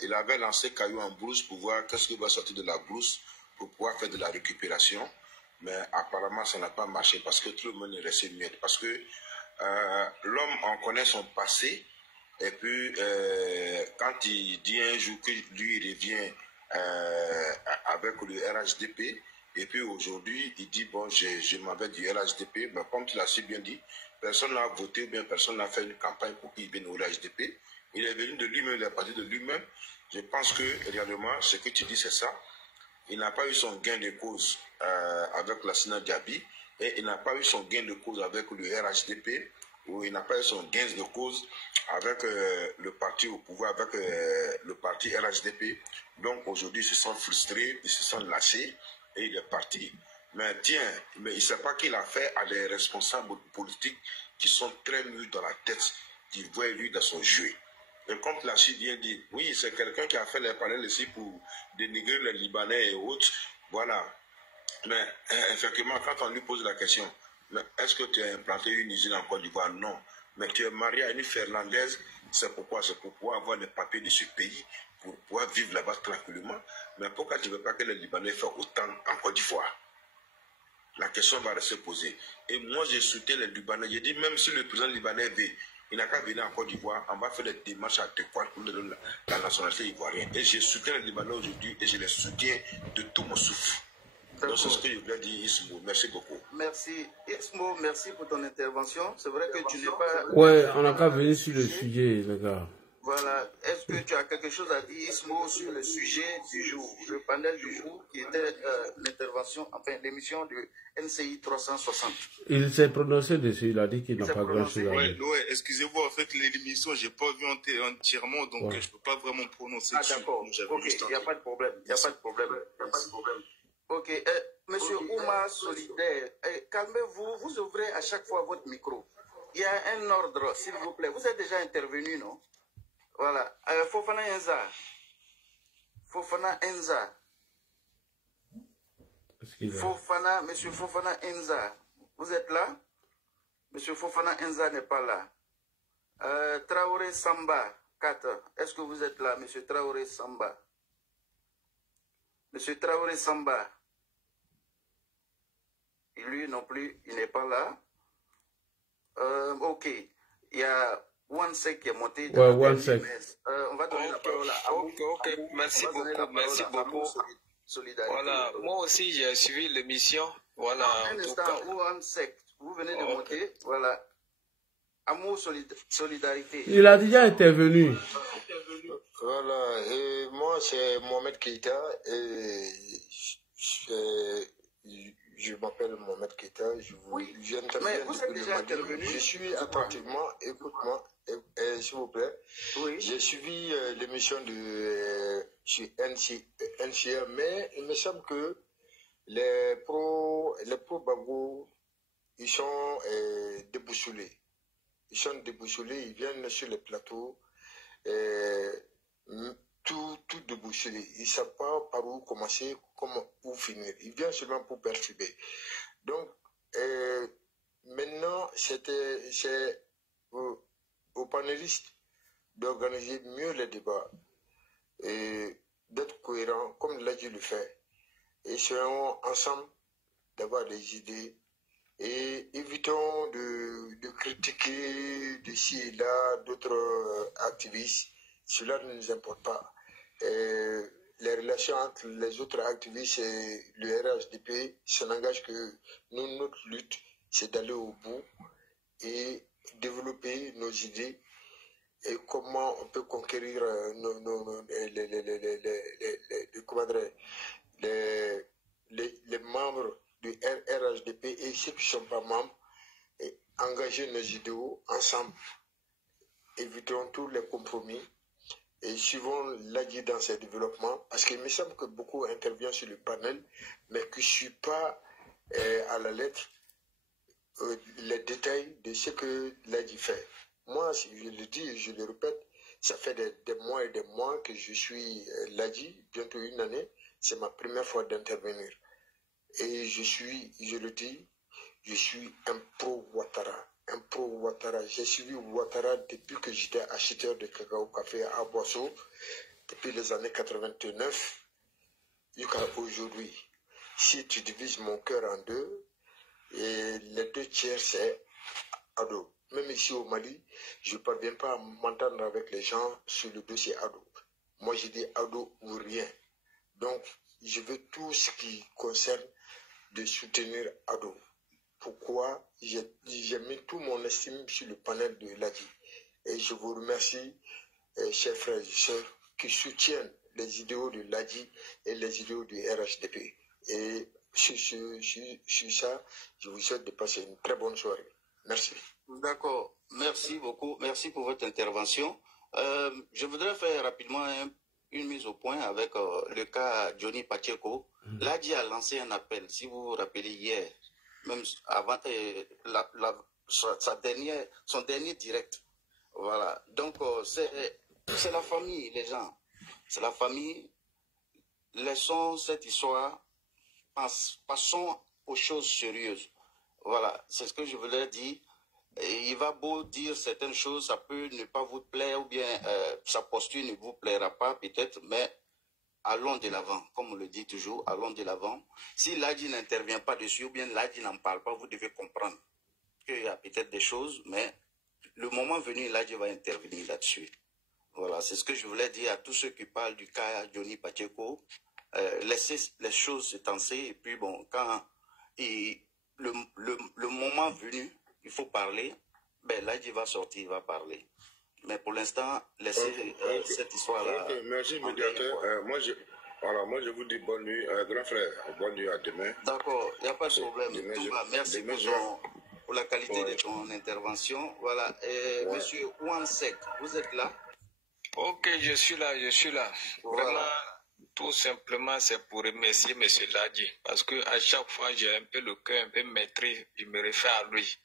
Il avait lancé Caillou en brousse pour voir qu'est-ce qui va sortir de la brousse pour pouvoir faire de la récupération. Mais apparemment, ça n'a pas marché parce que tout le monde est resté muet. Parce que l'homme, on connaît son passé. Et puis, quand il dit un jour que lui, il revient avec le RHDP, et puis aujourd'hui, il dit, bon, je m'en vais du RHDP. Mais comme tu l'as si bien dit, personne n'a voté, ou bien personne n'a fait une campagne pour qu'il vienne au RHDP. Il est venu de lui-même, il est parti de lui-même. Je pense que réellement, ce que tu dis, c'est ça. Il n'a pas eu son gain de cause avec la Sina Diaby et il n'a pas eu son gain de cause avec le RHDP ou il n'a pas eu son gain de cause avec le parti au pouvoir, avec le parti RHDP. Donc aujourd'hui, ils se sont frustrés, ils se sont lâchés et il est parti. Mais tiens, mais il ne sait pas qu'il a fait à des responsables politiques qui sont très mûrs dans la tête, qui voient lui dans son jeu. Et comme la Chine vient dire, oui, c'est quelqu'un qui a fait les panels ici pour dénigrer les Libanais et autres. Voilà. Mais effectivement, quand on lui pose la question, est-ce que tu as implanté une usine en Côte d'Ivoire? Non. Mais tu es marié à une Ferlandaise, c'est pourquoi? C'est pour pouvoir avoir les papiers de ce pays, pour pouvoir vivre là-bas tranquillement. Mais pourquoi tu ne veux pas que les Libanais fassent autant en Côte d'Ivoire? La question va rester posée. Et moi, j'ai soutenu les Libanais. J'ai dit, même si le président libanais veut, il n'a qu'à venir en Côte d'Ivoire, on va faire des démarches adéquates pour lui donner la nationalité ivoirienne. Et je soutiens les Libanais aujourd'hui et je les soutiens de tout mon souffle. Donc c'est ce que je voulais dire, Ismo. Merci beaucoup. Merci, Ismo, merci pour ton intervention. C'est vrai que tu n'es pas... Ouais, on n'a qu'à venir sur le sujet, les gars. Voilà. Est-ce que tu as quelque chose à dire, Ismo, sur le sujet du jour, le panel du jour, qui était l'intervention, enfin l'émission de NCI 360? Il s'est prononcé dessus, il a dit qu'il n'a pas grand-chose à dire. Ouais, excusez-moi, en fait, l'émission, je n'ai pas vu entièrement, donc je ne peux pas vraiment prononcer. Ah d'accord, ok, il n'y a pas de problème, il n'y a pas de problème. Ok, monsieur Ouma Solidaire, calmez-vous, vous ouvrez à chaque fois votre micro. Il y a un ordre, s'il vous plaît. Vous êtes déjà intervenu, non? Voilà. Fofana Enza. Fofana Enza. Monsieur Fofana Enza. Vous êtes là? Monsieur Fofana Enza n'est pas là. Traoré Samba, 4. Est-ce que vous êtes là, monsieur Traoré Samba? Monsieur Traoré Samba. Et lui non plus, il n'est pas là. Ok. Il y a Wansek qui est monté. Ouais, Wansek. On va donner la parole à Amou. Ok, merci beaucoup. Voilà, moi aussi j'ai suivi l'émission. Voilà. Un instant, Wansek, vous venez de monter. Voilà. Amour, solidarité. Il a déjà intervenu. Voilà, et moi c'est Mohamed Keïta et je m'appelle Mohamed Keïta. Mais vous êtes déjà intervenu. Je suis attentivement, écoute-moi, s'il vous plaît. Oui. J'ai suivi l'émission de chez NCR, mais il me semble que les pro Bagbo, ils sont déboussolés. ils sont déboussolés, ils viennent sur les plateaux, tout déboussolé. Ils ne savent pas par où commencer, où finir. Ils viennent seulement pour perturber. Donc, maintenant, c'est aux panélistes d'organiser mieux les débats et d'être cohérents, comme Ladji le fait. Et soyons ensemble d'avoir des idées et évitons de critiquer d'ici et là d'autres activistes. Cela ne nous importe pas. Les relations entre les autres activistes et le RHDP, ça n'engage que nous, notre lutte, c'est d'aller au bout et développer nos idées et comment on peut conquérir les membres du RHDP et ceux qui ne sont pas membres, et engager nos idéaux ensemble. Évitons tous les compromis et suivons Ladji dans ses développements, parce qu'il me semble que beaucoup interviennent sur le panel, mais que je ne suis pas à la lettre les détails de ce que Ladji fait. Moi, je le dis et je le répète, ça fait des mois et des mois que je suis Ladji, bientôt une année, c'est ma première fois d'intervenir. Et je le dis, je suis un pro-Ouattara. Un pro-Ouattara. J'ai suivi Ouattara depuis que j'étais acheteur de cacao café à Boisseau, depuis les années 89 jusqu'à aujourd'hui. Si tu divises mon cœur en deux, et les deux tiers c'est Ado. Même ici au Mali, je ne parviens pas à m'entendre avec les gens sur le dossier Ado. Moi, je dis Ado ou rien. Donc, je veux tout ce qui concerne de soutenir Ado. Pourquoi j'ai mis tout mon estime sur le panel de Ladji. Et je vous remercie, chers frères et sœurs, qui soutiennent les idéaux de Ladji et les idéaux du RHDP. Et sur ça, je vous souhaite de passer une très bonne soirée. Merci. D'accord. Merci beaucoup. Merci pour votre intervention. Je voudrais faire rapidement une mise au point avec le cas Johnny Pacheco. Ladji a lancé un appel, si vous vous rappelez hier, même avant son dernier direct. Voilà. Donc, c'est la famille, les gens. C'est la famille. Laissons cette histoire. Passons aux choses sérieuses. Voilà. C'est ce que je voulais dire. Et il va beau dire certaines choses, ça peut ne pas vous plaire, ou bien sa posture ne vous plaira pas peut-être, mais allons de l'avant, comme on le dit toujours, allons de l'avant. Si Ladji n'intervient pas dessus, ou bien Ladji n'en parle pas, vous devez comprendre qu'il y a peut-être des choses, mais le moment venu, Ladji va intervenir là-dessus. Voilà, c'est ce que je voulais dire à tous ceux qui parlent du cas Johnny Pacheco. Laissez les choses s'étancer, et puis bon, quand le moment venu, il faut parler, ben Ladji va sortir, il va parler. Mais pour l'instant, laissez cette histoire-là. Okay, merci, médiateur. Moi, je vous dis bonne nuit, grand frère. Bonne nuit, à demain. D'accord, il n'y a pas de problème. Merci pour la qualité de ton intervention. Voilà. Monsieur Ouansek, vous êtes là? Ok, je suis là. Voilà. Vraiment, tout simplement, c'est pour remercier M. Ladji. Parce qu'à chaque fois, j'ai un peu le cœur un peu maîtrisé. Je me réfère à lui.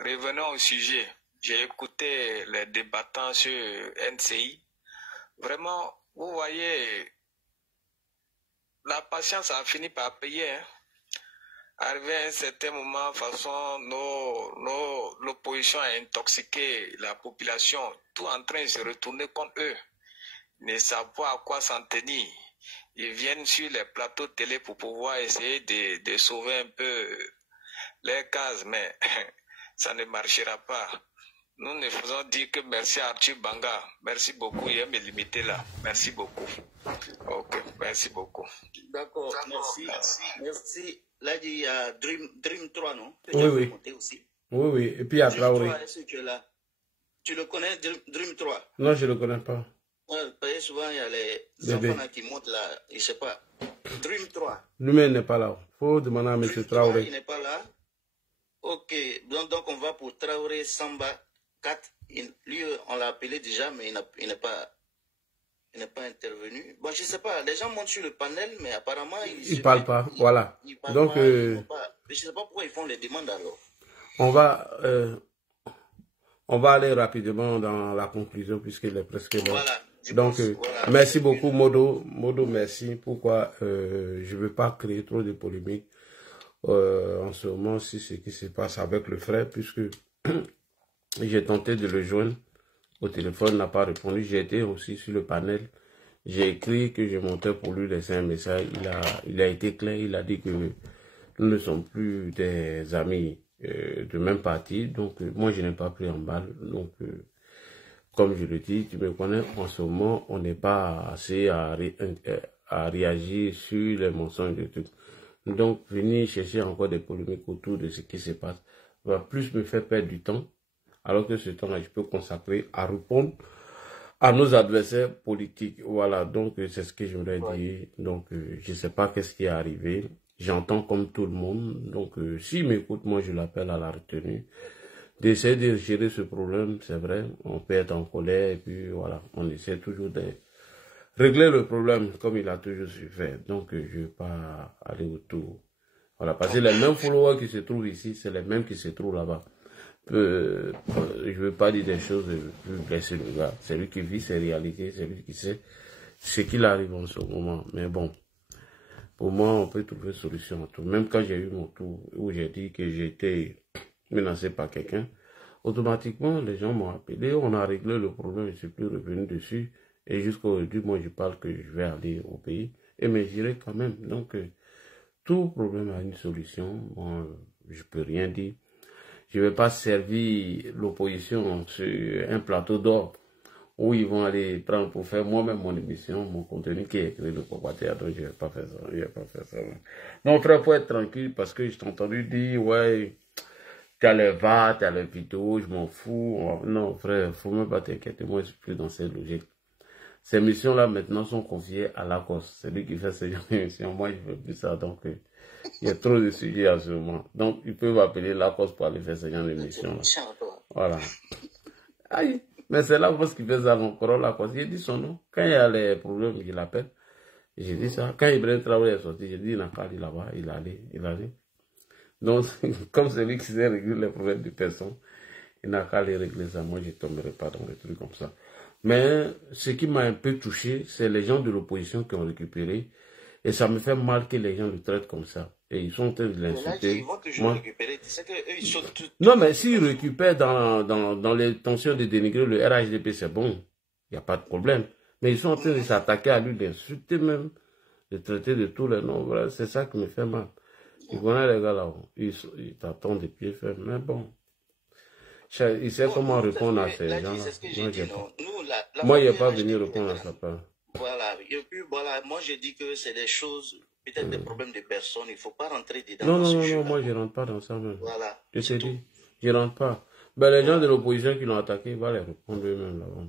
Revenons au sujet. J'ai écouté les débattants sur NCI. Vraiment, vous voyez, la patience a fini par payer. Hein. Arrivé à un certain moment, de toute façon, l'opposition a intoxiqué la population, tout en train de se retourner contre eux. Ils ne savent pas à quoi s'en tenir. Ils viennent sur les plateaux de télé pour pouvoir essayer de sauver un peu les cases, mais ça ne marchera pas. Nous ne faisons dire que merci à Arthur Banga. Merci beaucoup. Il va me limiter là. Merci beaucoup. Ok, merci beaucoup. D'accord, merci. Là, il y a Dream 3, non? Oui. Aussi. Oui. Et puis il y a Traoré. Est-ce que tu es là? Tu le connais, Dream 3? Non, je ne le connais pas. Ouais, parce que souvent, il y a les enfants qui montent là. Je ne sais pas. Dream 3. Lui-même n'est pas là. Il faut demander à M. Traoré. Il n'est pas là. Ok, donc on va pour Traoré Samba 4. Lui, on l'a appelé déjà, mais il n'est pas intervenu. Bon, je ne sais pas, les gens montent sur le panel, mais apparemment... Ils ne parlent pas, voilà. Donc, je ne sais pas pourquoi ils font les demandes alors. On va... On va aller rapidement dans la conclusion puisqu'il est presque là. Voilà. Donc, voilà, merci beaucoup Modo. Modo, merci. Pourquoi je ne veux pas créer trop de polémiques en ce moment, si ce qui se passe avec le frère, puisque j'ai tenté de le joindre au téléphone, il n'a pas répondu. J'ai été aussi sur le panel. J'ai écrit que je montais pour lui laisser un message. Il a été clair, il a dit que nous ne sommes plus des amis de même parti. Donc, moi, je n'ai pas pris en balle. Donc, comme je le dis, tu me connais, en ce moment, on n'est pas assez à réagir sur les mensonges de tout. Donc, venir chercher encore des polémiques autour de ce qui se passe va plus me faire perdre du temps, alors que ce temps-là, je peux consacrer à répondre à nos adversaires politiques. Voilà, donc c'est ce que je voudrais dire. Donc, je ne sais pas qu'est-ce qui est arrivé. J'entends comme tout le monde. Donc, s'il m'écoute, moi, je l'appelle à la retenue. D'essayer de gérer ce problème, c'est vrai. On peut être en colère et puis voilà, on essaie toujours de régler le problème comme il a toujours su faire. Donc, je ne vais pas aller autour. Voilà, parce que les mêmes followers qui se trouvent ici, c'est les mêmes qui se trouvent là-bas. Je ne veux pas dire des choses plus blesser le gars. C'est lui qui vit ses réalités, c'est lui qui sait ce qu'il arrive en ce moment. Mais bon, pour moi, on peut trouver solution à tout. Même quand j'ai eu mon tour où j'ai dit que j'étais menacé par quelqu'un, automatiquement, les gens m'ont appelé, on a réglé le problème, je ne suis plus revenu dessus. Et jusqu'à aujourd'hui, moi, je parle que je vais aller au pays. Et mais j'irai quand même. Donc, tout problème a une solution. Moi, je peux rien dire. Je ne vais pas servir l'opposition sur un plateau d'or où ils vont aller prendre pour faire moi-même mon émission, mon contenu qui est écrit de propriétaire. Donc, je ne vais pas faire ça. Je vais pas faire ça. Non, frère, faut être tranquille parce que je t'ai entendu dire, ouais, tu as les VAR, tu as les vidéos, je m'en fous. Non, frère, il ne faut même pas t'inquiéter. Moi, je ne suis plus dans cette logique. Ces missions-là, maintenant, sont confiées à Lacoste. C'est lui qui fait ces missions. Moi, je ne veux plus ça. Donc, il y a trop de sujets à ce moment. Donc, ils peuvent appeler Lacoste pour aller faire ce genre d'émission. Voilà. Aïe. Mais c'est Lacoste qui fait ça encore, Lacoste. J'ai dit son nom. Quand il y a les problèmes, je l'appelle. J'ai dit ça. Quand Ibrahim Traoré est sorti, j'ai dit, il n'a pas allé là-bas. Il allait. Donc, comme c'est lui qui sait régler les problèmes de personnes, il n'a qu'à aller régler ça. Moi, je ne tomberai pas dans des trucs comme ça. Mais ce qui m'a un peu touché, c'est les gens de l'opposition qui ont récupéré. Et ça me fait mal que les gens le traitent comme ça. Et ils sont en train de l'insulter. Ils vont toujours récupérer. Tu sais qu'eux, ils sont tout... Non, mais s'ils récupèrent dans l'intention de dénigrer le RHDP, c'est bon. Il n'y a pas de problème. Mais ils sont en train de s'attaquer à lui, d'insulter même, de traiter de tous les noms. Voilà, c'est ça qui me fait mal. Ils connaissent les gars là-haut. Ils t'attendent de pied ferme. Mais bon. Il sait comment répondre à ces gens-là. Moi, il n'est pas venu répondre à sa part. Voilà. Et puis, voilà, moi, je dis que c'est des choses, peut-être des problèmes de personnes. Il ne faut pas rentrer dedans. Non, moi, je ne rentre pas dans ça même. Voilà. Je te dis, je ne rentre pas. Ben, les gens de l'opposition qui l'ont attaqué, ils vont les répondre eux-mêmes là-bas.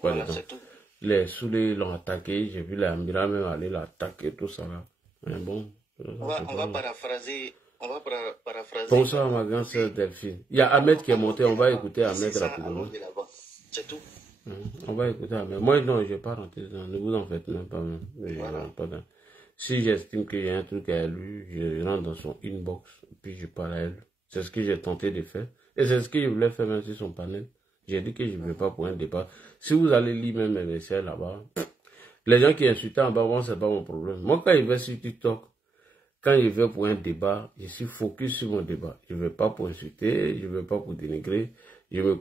Voilà, c'est tout. Les Soulés l'ont attaqué. J'ai vu les Amira même aller l'attaquer, tout ça là. Mais bon. On va paraphraser. Bonsoir ma grande sœur Delphine. Il y a Ahmed qui est monté, on va écouter Ahmed rapidement. C'est tout. On va écouter Ahmed. Moi non, je ne vais pas rentrer dedans, ne vous en faites même pas. Voilà. Si j'estime qu'il y a un truc à lui, je rentre dans son inbox, puis je parle à elle. C'est ce que j'ai tenté de faire. Et c'est ce que je voulais faire même sur son panel. J'ai dit que je ne veux pas pour un débat. Si vous allez lire même mes messages là-bas, les gens qui insultent en bas, bon, c'est pas mon problème. Moi quand il va sur TikTok, quand je vais pour un débat, je suis focus sur mon débat. Je ne vais pas pour insulter, je ne vais pas pour dénigrer. Je me